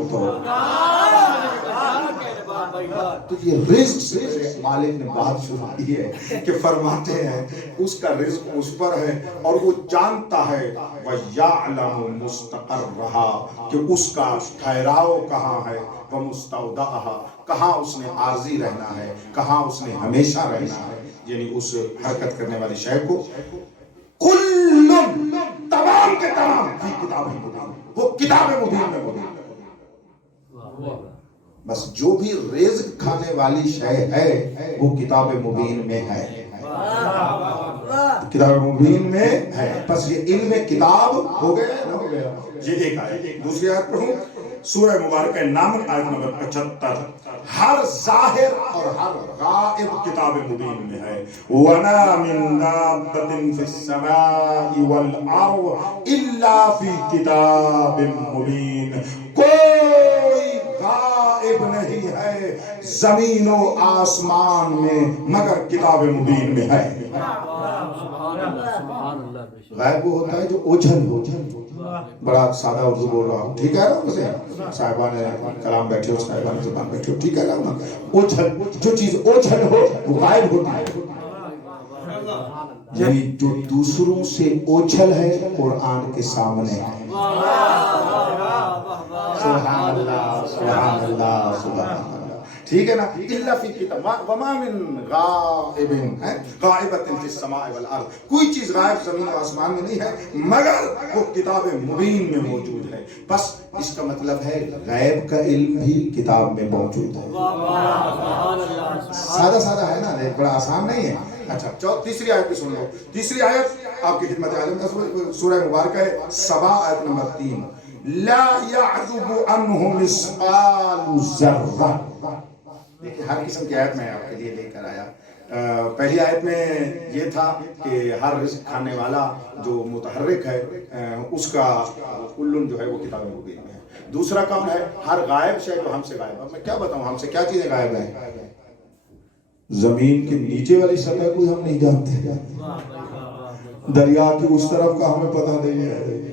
تو یہ رزق سے مالک نے بات شروع کی ہے کہ فرماتے ہیں اس کا رزق اس پر ہے اور وہ جانتا ہے وَيَعْلَمُ مُسْتَقَرَّهَا کہ اس کا ٹھہراؤ کہاں ہے، وَمُسْتَوْدَعَهَا کہاں اس نے عارضی رہنا ہے، کہاں اس نے ہمیشہ رہنا ہے، یعنی اس حرکت کرنے والی شے کو کل تمام کے تمام فی کتاب مبین، وہ کتاب مبین میں موجود ہے۔ بس جو بھی رزق کھانے والی شے ہے وہ کتاب مبین میں ہے، کتاب مبین میں ہے۔ بس یہ علم کتاب ہو گیا نہ ہو گیا؟ یہ ایک آیت۔ دوسری آیت پڑھوں، سورہ مبارکہ نامل آیت نمبر 75، ہر ظاہر اور ہر غائب کتاب مبین میں ہے۔ وَمَا مِن دَابَّةٍ فِي السَّمَاءِ وَالْأَرْضِ إِلَّا فِي كِتَابٍ مُبِينٍ، کوئی غائب نہیں ہے زمین و آسمان میں مگر کتاب مبین میں ہے۔ غائب وہ ہوتا ہے جو اوجھل ہو، بڑا سادہ اردو بول رہا ہوں، ٹھیک ہے نا؟ صاحبان کلام بیٹھے ہو، صاحبان زبان بیٹھے ہو، ٹھیک ہے نا؟ اوجھل، جو چیز اوجھل ہو وہ غائب ہوتی ہے، یعنی جو دوسروں سے اوجھل ہے قرآن کے سامنے ہے۔ سبحان اللہ سبحان اللہ سبحان اللہ، ٹھیک ہے نا؟ الا فی کتاب وما من غائب غائبۃ فی السماء والارض، کوئی چیز غائب زمین و آسمان میں نہیں ہے مگر وہ کتاب مبین میں موجود ہے۔ بس اس کا مطلب ہے غیب کا علم بھی کتاب میں موجود ہے۔ سادہ سادہ ہے نا، بڑا آسان نہیں ہے۔ اچھا تیسری آیت پہ سن لو، تیسری آیت آپ کی خدمت عالم، سورہ مبارکہ سبا آیت نمبر 3، لا يعزب عنه مثقال ذرہ۔ دیکھیں ہر قسم کی آیت میں آپ کے لیے لے کر آیا۔ پہلی آیت میں یہ تھا کہ ہر رزق کھانے والا جو متحرک ہے اس کا کلن جو ہے وہ کتاب مبین میں ہے۔ دوسرا کون ہے؟ ہر غائب شے جو ہم سے غائب ہے۔ میں کیا بتاؤں ہم سے کیا چیزیں غائب ہیں؟ زمین کے نیچے والی سطح کو ہم نہیں جانتے، دریا کی اس طرف کا ہمیں پتہ نہیں ہے،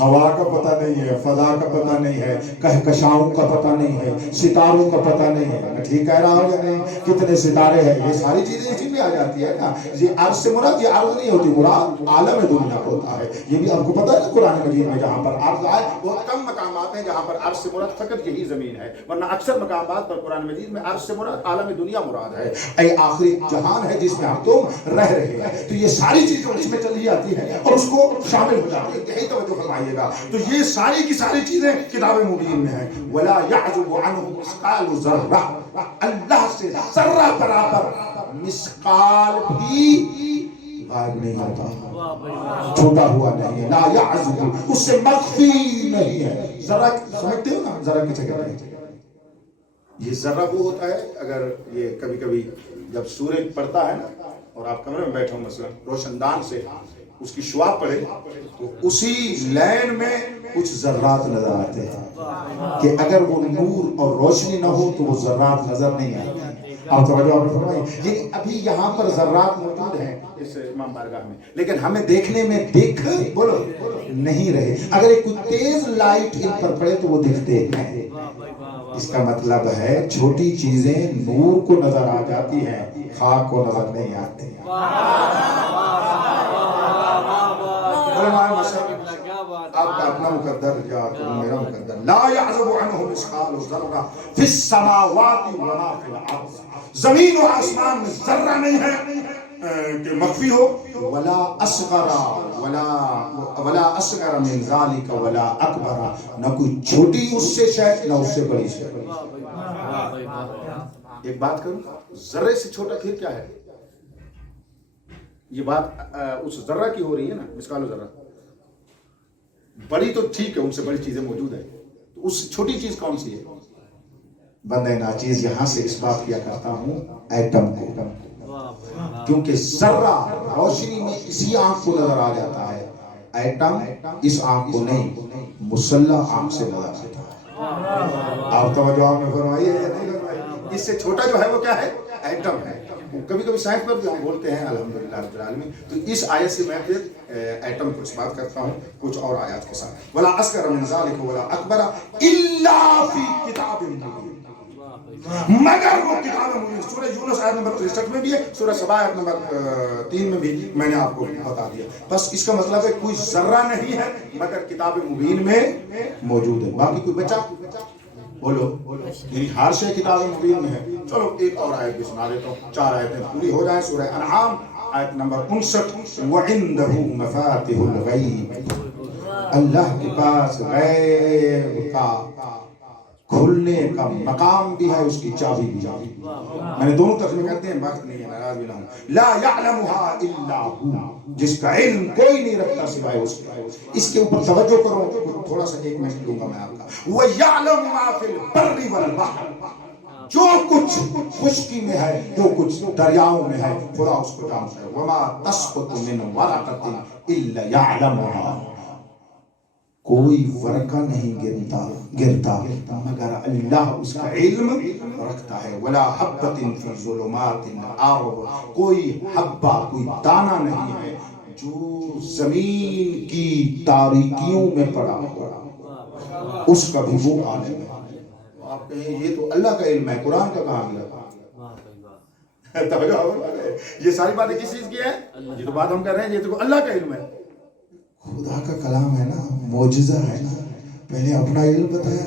ہوا کا پتہ نہیں ہے، فضا کا پتہ نہیں ہے، کہکشاؤں کا پتہ نہیں ہے، ستاروں کا پتہ نہیں ہے۔ میں ٹھیک کہہ رہا ہوں یا نہیں؟ کتنے ستارے ہیں، یہ ساری چیزیں اسی میں آ جاتی ہے نا۔ یہ عرض سے مراد یہ عرض نہیں ہوتی، مراد عالم دنیا ہوتا ہے۔ یہ بھی آپ کو پتہ ہے نا قرآن مجید میں جہاں پر عرض آئے بہت کم مقامات ہیں جہاں پر عرض سے مراد فقط یہی زمین ہے، ورنہ اکثر مقامات پر قرآن مجید میں عرض سے مراد عالم دنیا مراد ہے، اے آخری جہان ہے جس میں ہم تم رہ رہے ہیں۔ تو یہ ساری چیزیں اس میں چلی جاتی ہیں اور اس کو شامل ہو جاتی ہے۔ یہی توجہ فرمائیے گا۔ تو یہ ساری کی ساری چیزیں کتاب مبین میں ہیں۔ ولا يعزب عنه مثقال ذرہ، اللہ سے ذرہ برابر مثقال بھی غائب نہیں ہوتا، چھوٹا ہوا نہیں ہے، لا يعزب، اس سے مخفی نہیں ہے۔ ذرہ سمجھتے ہو نا، ذرہ کسے کہتے ہیں؟ یہ ذرہ وہ ہوتا ہے، اگر یہ کبھی کبھی جب سورج پڑتا ہے نا اور آپ کمرے میں بیٹھے ہو مثلا روشن دان سے اس کی شعاع پڑے تو اسی لین میں کچھ ذرات نظر آتے ہیں کہ اگر وہ نور اور روشنی نہ ہو تو وہ ذرات نظر نہیں آتے۔ آپ توجہ آپ نے فرمائی، یہ ابھی یہاں پر ذرات موجود ہیں اس امام بارگاہ میں، لیکن ہمیں دیکھنے میں دیکھ بولو نہیں رہے۔ اگر ایک کوئی تیز لائٹ ان پر پڑے تو وہ دکھتے ہیں۔ اس کا مطلب ہے چھوٹی چیزیں نور کو نظر آ جاتی ہیں، خاک کو نظر نہیں آتی۔ آپ کا اپنا مقدر یا میرا مقدر، لا يعزب عنه مثقال ذرہ فی السماوات وما فی الارض، زمین و آسمان میں ذرہ نہیں ہے کہ مخفی ہو، ولا اصغر ولا اصغر من ذلك ولا اکبر، نہ کوئی چھوٹی اس سے شے نہ اس سے بڑی شے۔ ایک بات کروں، ذرے سے چھوٹا پھر کیا ہے؟ یہ بات اس ذرہ کی ہو رہی ہے نا، مثقال ذرہ، بڑی تو ٹھیک ہے، ان سے بڑی چیزیں موجود ہیں، تو اس چھوٹی چیز کون سی ہے؟ بندہ ناچیز یہاں سے اس بات کیا کرتا ہوں ایٹم کو، کیونکہ ذرہ روشنی میں اسی آنکھ کو نظر آ جاتا ہے، ایٹم اس آنکھ کو نہیں، مسلح آنکھ سے نظر آتا ہے۔ آپ توجہ آپ نے فرمائی ہے یا نہیں فرمائی؟ اس سے چھوٹا جو ہے وہ کیا ہے؟ ایٹم ہے. کبھی کبھی سائنس پر بھی ہم بولتے ہیں الحمدللہ رب العالمین. تو اس آیت سے میں پھر ایٹم کو اس بات کرتا ہوں کچھ اور آیات کے ساتھ. ولا اصغر من ذلک ولا اکبر الا فی کتاب مبین. مگر وہ کتاب مبین. سورہ یونس آیت نمبر 63 میں بھی ہے, سورہ سبا آیت نمبر 3 میں بھی میں نے آپ کو بتا دیا. بس اس کا مطلب ہے کوئی ذرہ نہیں ہے مگر کتاب مبین میں موجود ہے. باقی کوئی بچا بولو, یعنی ہر شے کتاب مبین میں ہے. چلو ایک اور آیت بھی سنا دیتا ہوں, 4 آیتیں پوری ہو جائیں. سورہ انعام آیت نمبر 59, وَعِنْدَهُ مَفَاتِحُ الْغَيْبِ. اللہ کے پاس غیب کا کھلنے کا مقام بھی ہے, اس کی چابی بھی ہے. میں نے دونوں ترجمے کرتے ہیں, وقت نہیں ہے, ناراض بھی نہ ہوں. لا يعلمها الا هو, جس کا علم کوئی نہیں رکھتا سوائے اس کے. اس کے اوپر توجہ کرو, تھوڑا سا 1 منٹ لوں گا میں آپ کا. وَيَعْلَمُ مَا فِي الْبَرِّ وَالْبَحْرِ. جو کچھ خشکی میں ہے, جو کچھ دریاؤں میں ہے, خدا اس کو جانتا ہے. وَمَا تَسْقُطُ مِنْ وَرَقَةٍ إِلَّا يَعْلَمُهَا. کوئی ورقہ نہیں گرتا مگر اللہ اس کا علم رکھتا ہے. ولا حبۃ فی ظلمات الارض. کوئی حبہ, کوئی دانہ نہیں ہے جو زمین کی تاریکیوں میں پڑا ہوا, اس کا بھی وہ عالم ہے. آپ کہیں یہ تو اللہ کا علم ہے, قرآن کا کہاں گیا؟ یہ ساری باتیں کس چیز کی ہے؟ یہ تو بات ہم کر رہے ہیں, یہ تو اللہ کا علم ہے. خدا کا کلام ہے نا, معجزہ ہے نا. پہلے اپنا علم بتایا,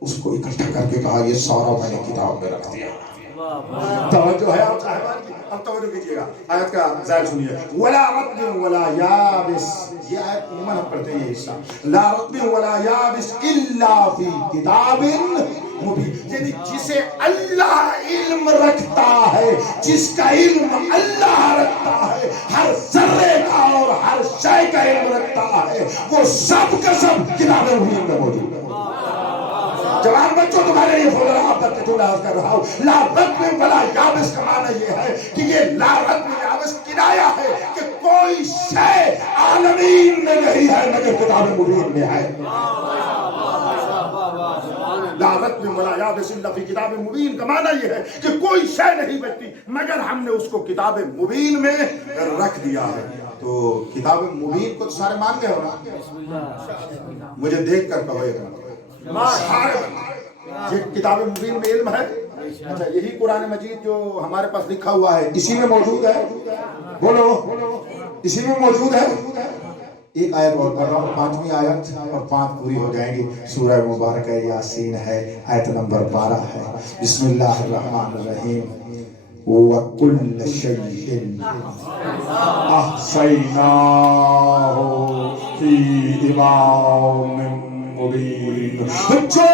اس کو اکٹھا کر کے کہا یہ سارا میں نے کتاب میں رکھ دیا. توجہ ہے آپ صاحبان کی؟ اب توجہ کیجئے گا, آیت کا ظاہر سنیے. ولا رطب ولا یابس. یہ آیت عموماً ہم پڑھتے ہیں یہ حصہ. لا رطب ولا یابس الا فی کتاب مبین. یعنی جسے اللہ علم رکھتا ہے, جس کا علم اللہ رکھتا ہے, ہر ذرے کا اور ہر شے کا علم رکھتا ہے, وہ سب کا سب کتاب مبین میں موجود ہے. جوان بچوں تمہارے لیے بول رہا ہوں, آپ تک عرض کر رہا ہوں. لا رطب ولا یابس کا معنی یہ ہے کہ یہ لا رطب یابس کنایا ہے کہ کوئی شے عالمین میں نہیں ہے مگر کتاب مبین میں ہے. لا رطب ولا یابس الا فی کتاب مبین کا معنی یہ ہے کہ کوئی شے نہیں بچتی مگر ہم نے اس کو کتاب مبین میں رکھ دیا ہے. تو کتاب مبین کو تو سارے مان گئے ہو نا؟ مجھے دیکھ کر کہو یہ کتاب مبین میں علم ہے. اچھا, یہی قرآن مجید جو ہمارے پاس لکھا ہوا ہے اسی میں موجود ہے. بولو, اسی میں موجود ہے. ایک آیت اور پڑھ رہا ہوں, 5ویں آیت, اور 5 پوری ہو جائیں گی. سورہ مبارکہ یاسین ہے, آیت نمبر 12 ہے. بسم اللہ الرحمن الرحیم. وَكُلَّ شَيْءٍ أَحْصَيْنَاهُ فِي إِمَامٍ مبین. جو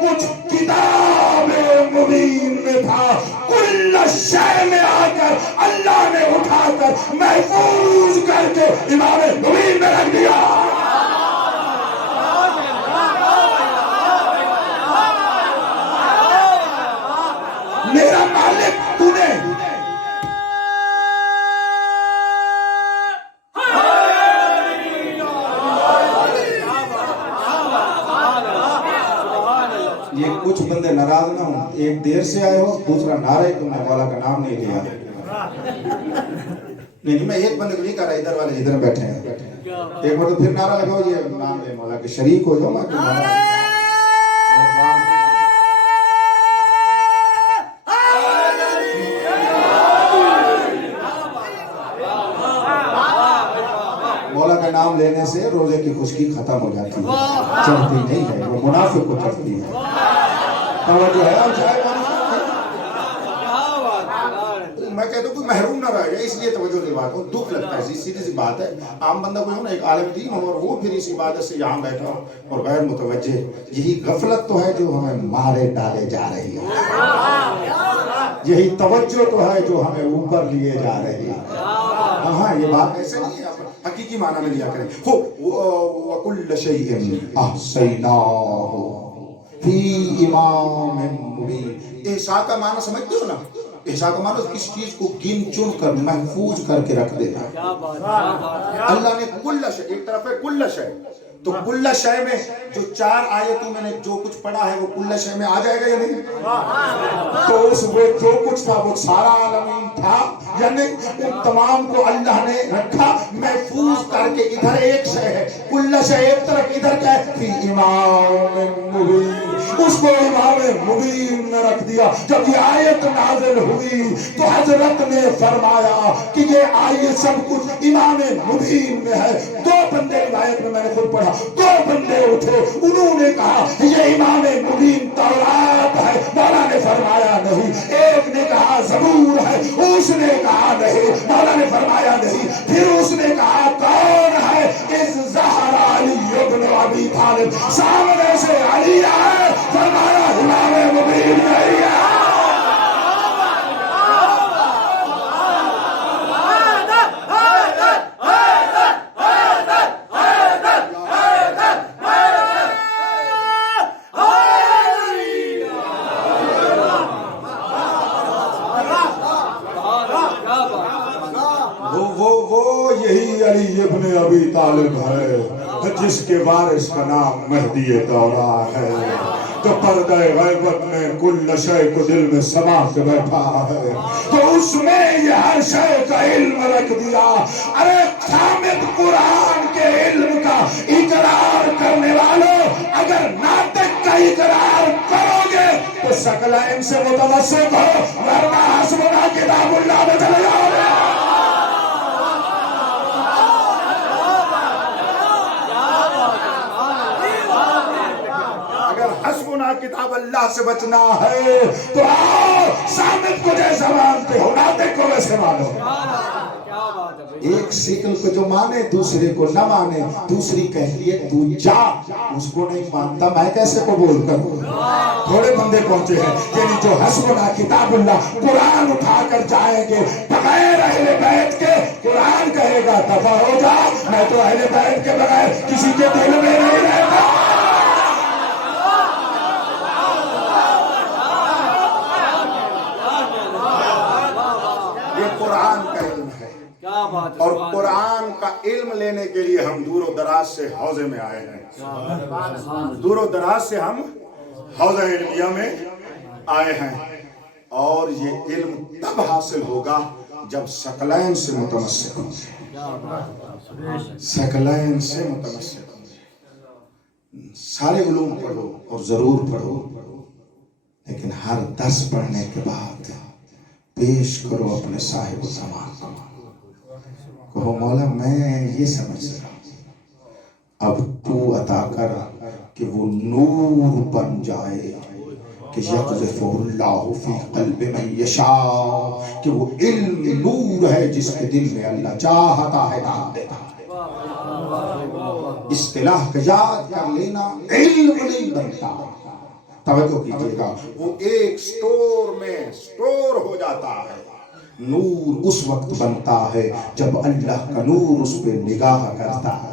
کچھ کتاب مبین میں تھا, کل شے میں آ کر اللہ نے اٹھا کر محفوظ کر کے امام مبین میں رکھ دیا. میرا مالک تو نے یہ کچھ بندے ناراض نہ ہوں, ایک دیر سے آئے ہو, دوسرا نعرہ تم نے مولا کا نام نہیں لیا. نہیں, میں ایک بندے کو نہیں کہہ رہا, ادھر والے ادھر بیٹھے ہیں, ایک بار تو پھر نعرہ لگاؤ, یہ نام لے مولا کے, شریک ہو جاؤ. میں تمہارا مولا کا نام لینے سے روزے کی خشکی ختم ہو جاتی ہے, چڑھتی نہیں ہے, وہ منافق کو چڑھتی ہے. توجہ ہے آپ صاحب؟ میں کہتا ہوں کوئی محروم نہ رہ جائے, اس لیے توجہ دلواتا ہوں. دکھ لگتا ہے, سیدھی سی بات ہے. عام بندہ کوئی ہو نا, ایک عالم دین ہو اور وہ پھر اس عبادت سے یہاں بیٹھا ہو اور غیر متوجہ, یہی غفلت تو ہے جو ہمیں مارے ڈالے جا رہی ہے. یہی توجہ تو ہے جو ہمیں اوپر لیے جا رہی ہے. ہاں, یہ بات ایسے نہیں ہے, حقیقی معنی میں لیا کریں. وَكُلَّ شَيْءٍ أَحْصَيْنَاهُ فِي إِمَامٍ مُبِينٍ. احصاء کا معنی سمجھتے ہو نا؟ احصاء کا معنی کس چیز کو گن چن کر محفوظ کر کے رکھ دینا. اللہ نے کل شے, ایک طرف ہے کل شے, تو کل شے میں جو 4 آیتوں میں نے جو کچھ پڑھا ہے وہ کل شے میں آ جائے گا یا نہیں؟ تو اس وہ جو کچھ تھا وہ سارا عالمین تھا یا نہیں؟ ان تمام کو اللہ نے رکھا محفوظ کر کے. ادھر ایک شے ہے کل شے ایک طرف, ادھر کیا ہے فی امام مبین, اس کو امام مبین نے رکھ دیا. جب یہ آیت نازل ہوئی تو حضرت نے فرمایا کہ یہ آیت سب کچھ امام مبین میں ہے. 2 بندے روایت میں نے خود پڑھا, 2 بندے اٹھے, انہوں نے کہا یہ امام مبین تورات ہے. مولا نے فرمایا نہیں. ایک نے کہا زبور ہے, اس نے کہا نہیں. مولا نے فرمایا نہیں. پھر اس نے کہا کون ہے؟ اس ظہر علی ابن ابی طالب, سامنے سے علی آئے, فرمایا امام مبین نہیں ہے. یہی علی ابن ابی طالب ہے جس کے وارث کا نام مہدی دورہ ہے, تو پردہ غیبت میں کل شے کو دل میں سما کے بیٹھا ہے, تو اس میں یہ ہر شے کا علم رکھ دیا. ارے خامد قرآن کے علم کا اقرار کرنے والوں, اگر ناطق کا اقرار کرو گے تو ثقلین سے متمسک ہو, ورنہ حسبنا کتاب اللہ میں چلے جاؤ گے. حسبنا کتاب اللہ سے بچنا ہے تو آؤ, سامد کو جیسا مانتے ہو ناطق کو ویسے مانو. ایک شکل کو جو مانے دوسرے کو نہ مانے, دوسری کہتی ہے تو جا, اس کو نہیں مانتا میں کیسے قبول کروں. تھوڑے بندے پہنچے ہیں یعنی جو حسبنا کتاب اللہ قرآن اٹھا کر جائیں گے بغیر اہل بیت کے. قرآن کہے گا دفع ہو جا, میں تو اہل بیت کے بغیر کسی کے دل میں نہیں رہتا. قرآن کا علم ہے, اور قرآن کا علم لینے کے لیے ہم دور و دراز سے حوضے میں آئے ہیں. دور و دراز سے ہم حوضہ علمیہ میں آئے ہیں, اور یہ علم تب حاصل ہوگا جب ثقلین سے متمسک ہوں گے. ثقلین سے متمسک ہوں گے. سارے علوم پڑھو اور ضرور پڑھو, لیکن ہر درس پڑھنے کے بعد پیش کرو اپنے صاحب زمان, کہو مولا میں یہ سمجھ رہا ہوں, اب تو عطا کر کہ وہ نور بن جائے کہ یقذف اللہ فی قلب من یشاء, کہ وہ علم نور ہے جس کے دل میں اللہ چاہتا ہے ڈال دیتا ہے. اصطلاح کا یاد کر لینا, علم نہیں بنتا, توجہ کیجئے گا, وہ ایک سٹور میں سٹور ہو جاتا ہے. نور اس وقت بنتا ہے جب اللہ کا نور اس پہ نگاہ کرتا ہے,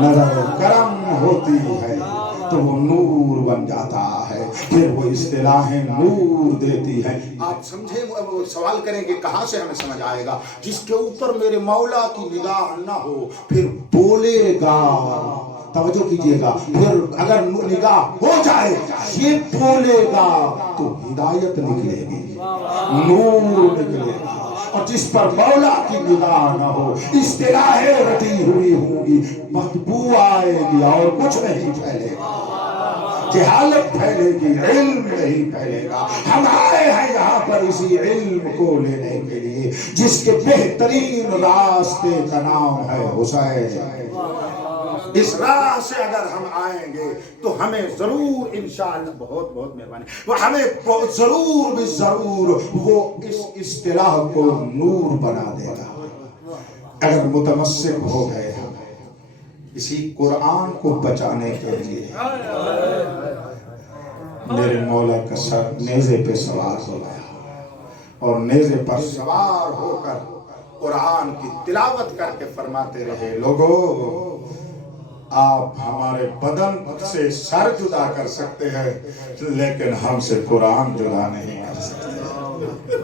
نظر کرم ہوتی ہے تو وہ نور بن جاتا ہے. پھر وہ اصطلاحیں نور دیتی ہیں. آپ سمجھے, سوال کریں کہ کہاں سے ہمیں سمجھ آئے گا؟ جس کے اوپر میرے مولا کی نگاہ نہ ہو پھر بولے گا. توجہ کیجئے گا, پھر اگر نگاہ ہو جائے یہ بولے گا تو ہدایت نکلے گی, نور نکلے گا. اور جس پر مولا کی نگاہ نہ ہو اصطلاحیں رٹی ہوئی ہوں گی, بدبو آئے گی اور کچھ نہیں پھیلے گا, جہالت پھیلے گی, علم نہیں پھیلے گا. ہم آئے ہیں یہاں پر اسی علم کو لینے کے لیے جس کے بہترین راستے کا نام ہے حسین. اس راہ سے اگر ہم آئیں گے تو ہمیں ضرور انشاءاللہ, بہت بہت مہربانی, وہ ہمیں ضرور بھی ضرور وہ اس اصطلاح کو نور بنا دے گا اگر متمسک ہو گئے ہم اسی قرآن کو بچانے کے لیے. میرے مولا کا سر نیزے پہ سوار ہو گیا اور نیزے پر سوار ہو کر قرآن کی تلاوت کر کے فرماتے رہے, لوگو آپ ہمارے بدن سے سر جدا کر سکتے ہیں لیکن ہم سے قرآن جدا نہیں کر سکتے,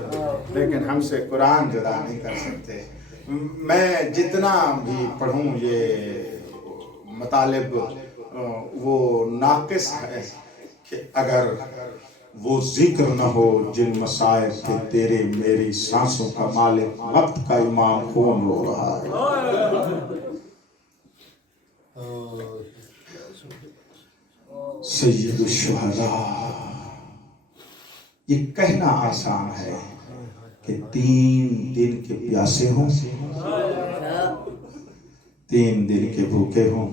لیکن ہم سے قرآن جدا نہیں کر سکتے. میں جتنا بھی پڑھوں یہ مطالب وہ ناقص ہے کہ اگر وہ ذکر نہ ہو جن مسائل کے تیرے میری سانسوں کا مالک وقت کا امام خون رو رہا ہے. سید الشہداء. یہ کہنا آسان ہے کہ 3 دن کے پیاسے ہوں، 3 دن کے بھوکے ہوں،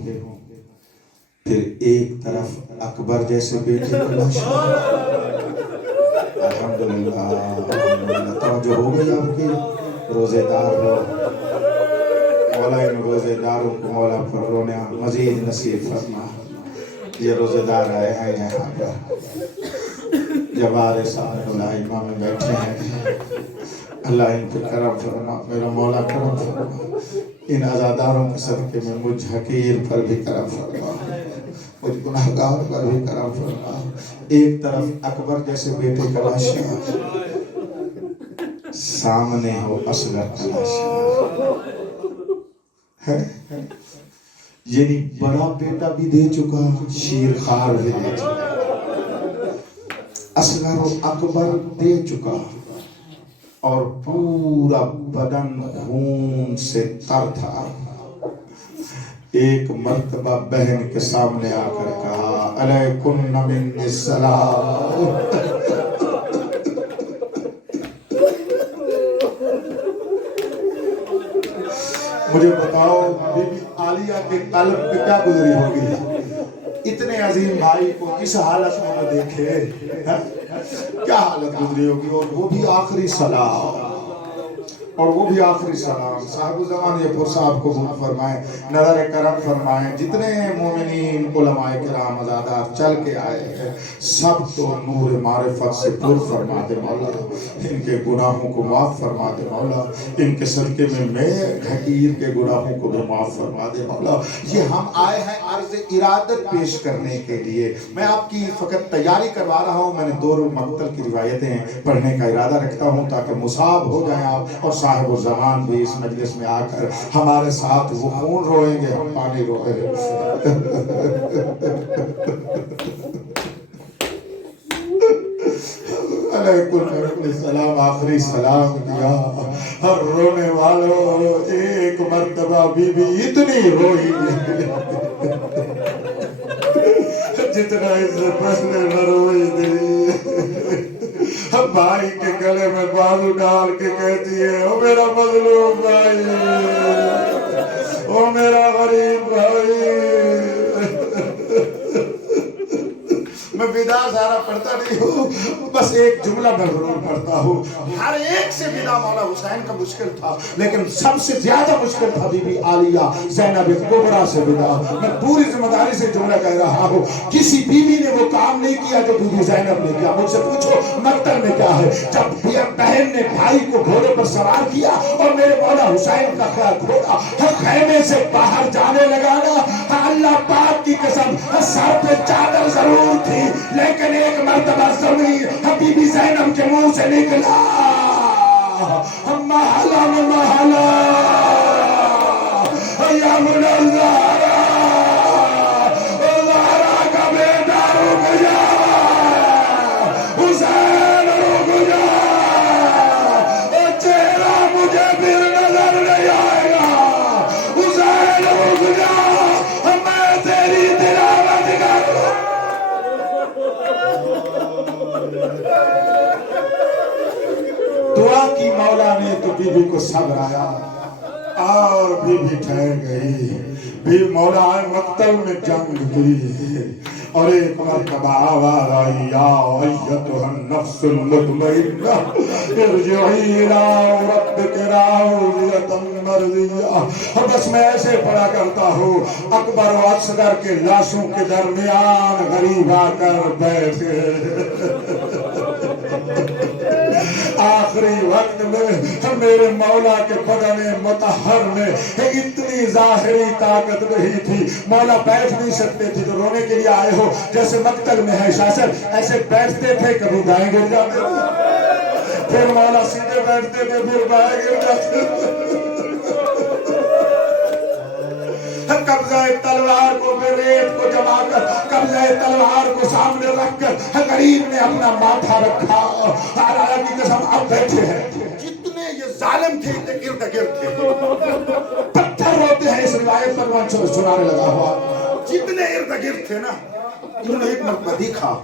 پھر ایک طرف اکبر جیسے بیٹے کو لاش. الحمدللہ توجہ ہو گئی آپ کی. روزے دار ہو، مولا ان روزے داروں کو مولا پر رونے مزید نصیب فرما. یہ روزے دار آئے ہیں یہاں پر، جوار صاحب الائمہ میں بیٹھے ہیں. اللہ ان پر کرم فرما، میرا مولا کرم فرما. ان عزاداروں کے صدقے میں مجھ حقیر پر بھی کرم فرما، مجھ گناہگار پر بھی کرم فرما. ایک طرف اکبر جیسے بیٹے کا لاشا، سامنے ہو اصغر کا لاشا. یعنی بڑا بیٹا بھی دے چکا، شیر خار بھی دے چکا، اصغر و اکبر دے چکا، اور پورا بدن خون سے تر تھا. ایک مرتبہ بہن کے سامنے آ کر کہا علیکن منی السلام. مجھے بتاؤ بی بی عالیہ کے قلب پہ کیا گزری ہوگی؟ اتنے عظیم بھائی کو اس حالت میں وہ دیکھے کیا حالت گزری ہوگی. اور وہ بھی آخری سلام، اور وہ بھی آخری سلام. صاحب زمان یہ پر صاحب کو بھول فرمائیں، نظر کرم فرمائیں. جتنے مومنین علماء کرام عزادار چل کے آئے ہیں سب تو نور معرفت سے پر فرما دے مولا. ان کے گناہوں کو معاف فرما دے مولا. ان کے صدقے میں حقیر کے گناہوں کو بھی معاف فرما دے مولا. یہ ہم آئے ہیں عرض ارادت پیش کرنے کے لیے. میں آپ کی فقط تیاری کروا رہا ہوں. میں نے 2 مقتل کی روایتیں پڑھنے کا ارادہ رکھتا ہوں تاکہ مصاب ہو جائیں آپ، اور صاحب الزمان بھی اس مجلس میں آ کر ہمارے ساتھ وہ خون روئیں گے، ہم پانی روئیں گے. علیکم السلام. آخری سلام کیا. ہر رونے والوں ایک مرتبہ بی بی اتنی روئی جتنا اس سے پہلے نہ روئی تھی. بھائی کے گلے میں بازو ڈال کے کہتی ہے او میرا مظلوم بھائی، او میرا غریب بھائی. میں ودا سارا پڑھتا نہیں ہوں، بس ایک جملہ میں ضرور پڑھتا ہوں. ہر ایک سے ودا مولا حسین کا مشکل تھا، لیکن سب سے زیادہ مشکل تھا بی بی عالیہ زینب کبریٰ سے ودا. میں پوری ذمہ داری سے جملہ کہہ رہا ہوں، کسی بیوی نے وہ کام نہیں کیا جو بی بی زینب نے کیا. مجھ سے پوچھو مقتل میں کیا ہے. جب بہن نے بھائی کو گھوڑے پر سوار کیا اور میرے مولا حسین کا گھوڑا خیمے سے باہر جانے لگا نا، اللہ پاک کی قسم سر پہ چادر ضرور تھی لیکن ایک مرتبہ ضروری بی بی زینب کے منہ سے نکلا محلا محلا یا منظارہ، زہرا کا بیٹا رک جا، حسین رک جا، چہرہ مجھے پھر نظر نہیں آئے گا. حسین رک جا، میں تیری تلاوت کروں. دعا کی مولا نے تو بی بی کو صبر آیا اور بی بی ٹھہر گئی. بھی مولا مقتل میں جنگ کی اور ایک مرتبہ آواز آئی یا ایتھا النفس المطمئنہ ارجعی الی ربک راضیۃ مرضیہ. بس میں ایسے پڑھا کرتا ہوں. اکبر و اصغر کے لاشوں کے درمیان غریب آ کر بیٹھ گئے. آخری وقت میں میرے مولا کے بدن مطہر میں اتنی ظاہری طاقت نہیں تھی. مولا بیٹھ نہیں سکتے تھے تو رونے کے لیے آئے ہو جیسے مقتل میں ہے شاسر ایسے بیٹھتے تھے، کبھی دائیں گر جاتے تھے، پھر مولا سیدھے بیٹھتے تھے، پھر بائیں گر جاتے تھے. قبضہ تلوار کو پہ ریت کو جما کر قبضہ تلوار کو سامنے رکھ کر غریب نے اپنا ماتھا رکھا. اللہ کی قسم اب بیٹھے ہیں جتنے یہ ظالم تھے اتنے گرد گرد تھے, پتھر روتے ہیں. اس روایت پر میں سنانے لگا ہوا, جتنے ارد گرد تھے نا, انہوں نے ایک مرتبہ دیکھا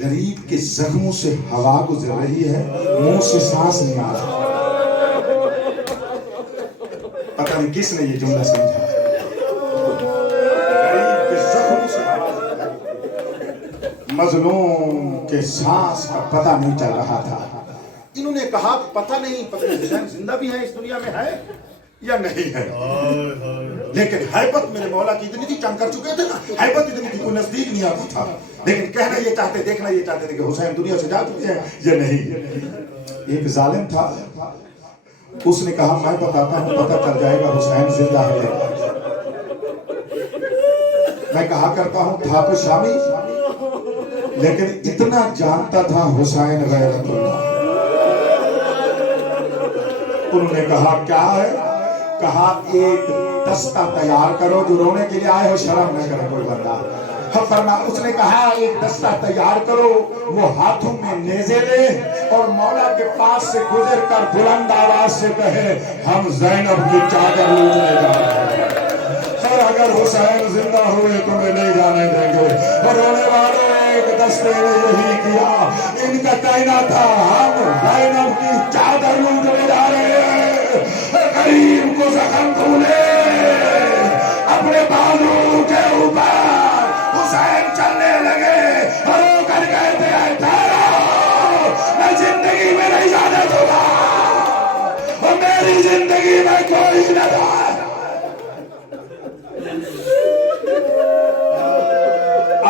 غریب کے زخموں سے ہوا گزر رہی ہے, منہ سے سانس نہیں آ رہا. پتہ نہیں کس نے یہ جملہ سمجھا. غریب کے زخموں سے ہوا گزر رہی ہے, مظلوم کے سانس کا پتہ نہیں چل رہا تھا. انہوں نے کہا پتہ نہیں حسین زندہ بھی ہے, اس دنیا میں ہے یا نہیں ہے. لیکن حیبت میرے مولا کی اتنی تھی, چنگ کر چکے تھے نا, حیبت اتنی تھی کوئی نزدیک نہیں آتا تھا. لیکن کہنا یہ چاہتے, دیکھنا یہ چاہتے تھے کہ حسین دنیا سے جا چکے ہیں یا نہیں. ایک ظالم تھا, اس نے کہا میں بتاتا ہوں, پتہ چل جائے گا حسین زندہ ہے. میں کہا کرتا ہوں تھا تو شامی, لیکن اتنا جانتا تھا حسین غیرت اللہ. انہوں نے کہا کیا ہے؟ کہا ایک دستہ تیار کرو, جو رونے کے لیے آئے ہو شرم نہ کرے کوئی بندہ. اس نے کہا ایک دستہ تیار کرو, وہ ہاتھوں میں نیزے لے اور مولا کے پاس سے گزر کر بلند آواز سے کہے ہم زینب کی چادر لوٹنے جا رہے ہیں, اور اگر حسین زندہ ہوئے تمہیں نہیں جانے دیں گے. اور رونے والوں ایک دستے نے یہی کیا, ان کا کہنا تھا ہم زینب کی چادر لوٹنے جا رہے ہیں. غریب کو زخم دھولے اپنے بازو کے اوپر حسین چلنے لگے اور وہ کر کہتے ہیں ٹھہرو, میں زندگی میں نہیں جانے دوں گا, اور میری زندگی میں کوئی نہ جائے.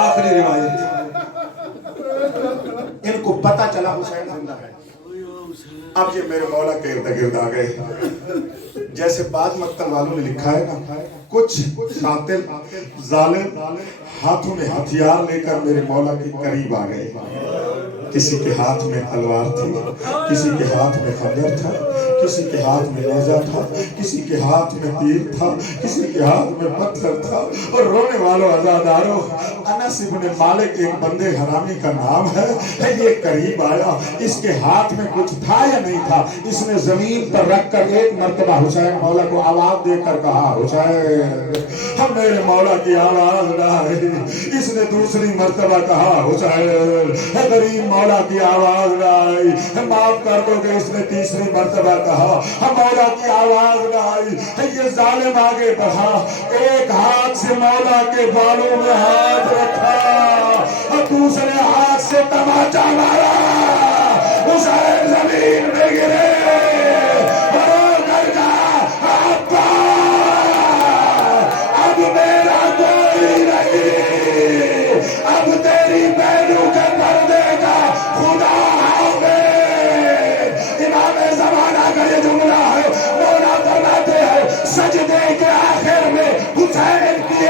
آخری روایت, ان کو پتہ چلا حسین زندہ ہے. اب یہ میرے مولا کے ارد گرد آ گئے. جیسے بعض مقتل والوں نے لکھا ہے نا, کچھ قاتل ظالم ہاتھوں میں ہتھیار لے کر میرے مولا کے قریب آ گئے. کسی کے ہاتھ میں تلوار تھی, کسی کے ہاتھ میں خنجر تھا, کسی کے ہاتھ میں نیزہ تھا, کسی کے ہاتھ میں تیر تھا, کسی کے ہاتھ میں پتھر تھا. اور رونے والوں عزاداروں, انس ابن مالک ایک بندے حرامی کا نام ہے, یہ قریب آیا. اس کے ہاتھ میں کچھ تھا یا نہیں تھا, اس نے زمین پر رکھ کر ایک مرتبہ حسین مولا کو آواز دے کر کہا حسین, ہم میرے مولا کی آواز نہ آئی. اس نے دوسری مرتبہ کہا حسین, غریب مولا کی آواز نہ آئی, معاف کر دو کہ اس نے تیسری مرتبہ کہا ہم مولا کی آواز نہ آئی. یہ ظالم آگے بڑھا, ایک ہاتھ سے مولا کے بالوں میں ہاتھ رکھا اور دوسرے ہاتھ سے تماچا مارا. حسین زمین میں گرے اور کر کہا ابا اب میرا کوئی نہیں, اب تیری بہنوں کے پردے کا خدا حافظ. امام زمانہ کا یہ جملہ ہے, مولا فرماتے ہیں سجدے کے آخر میں حسین کی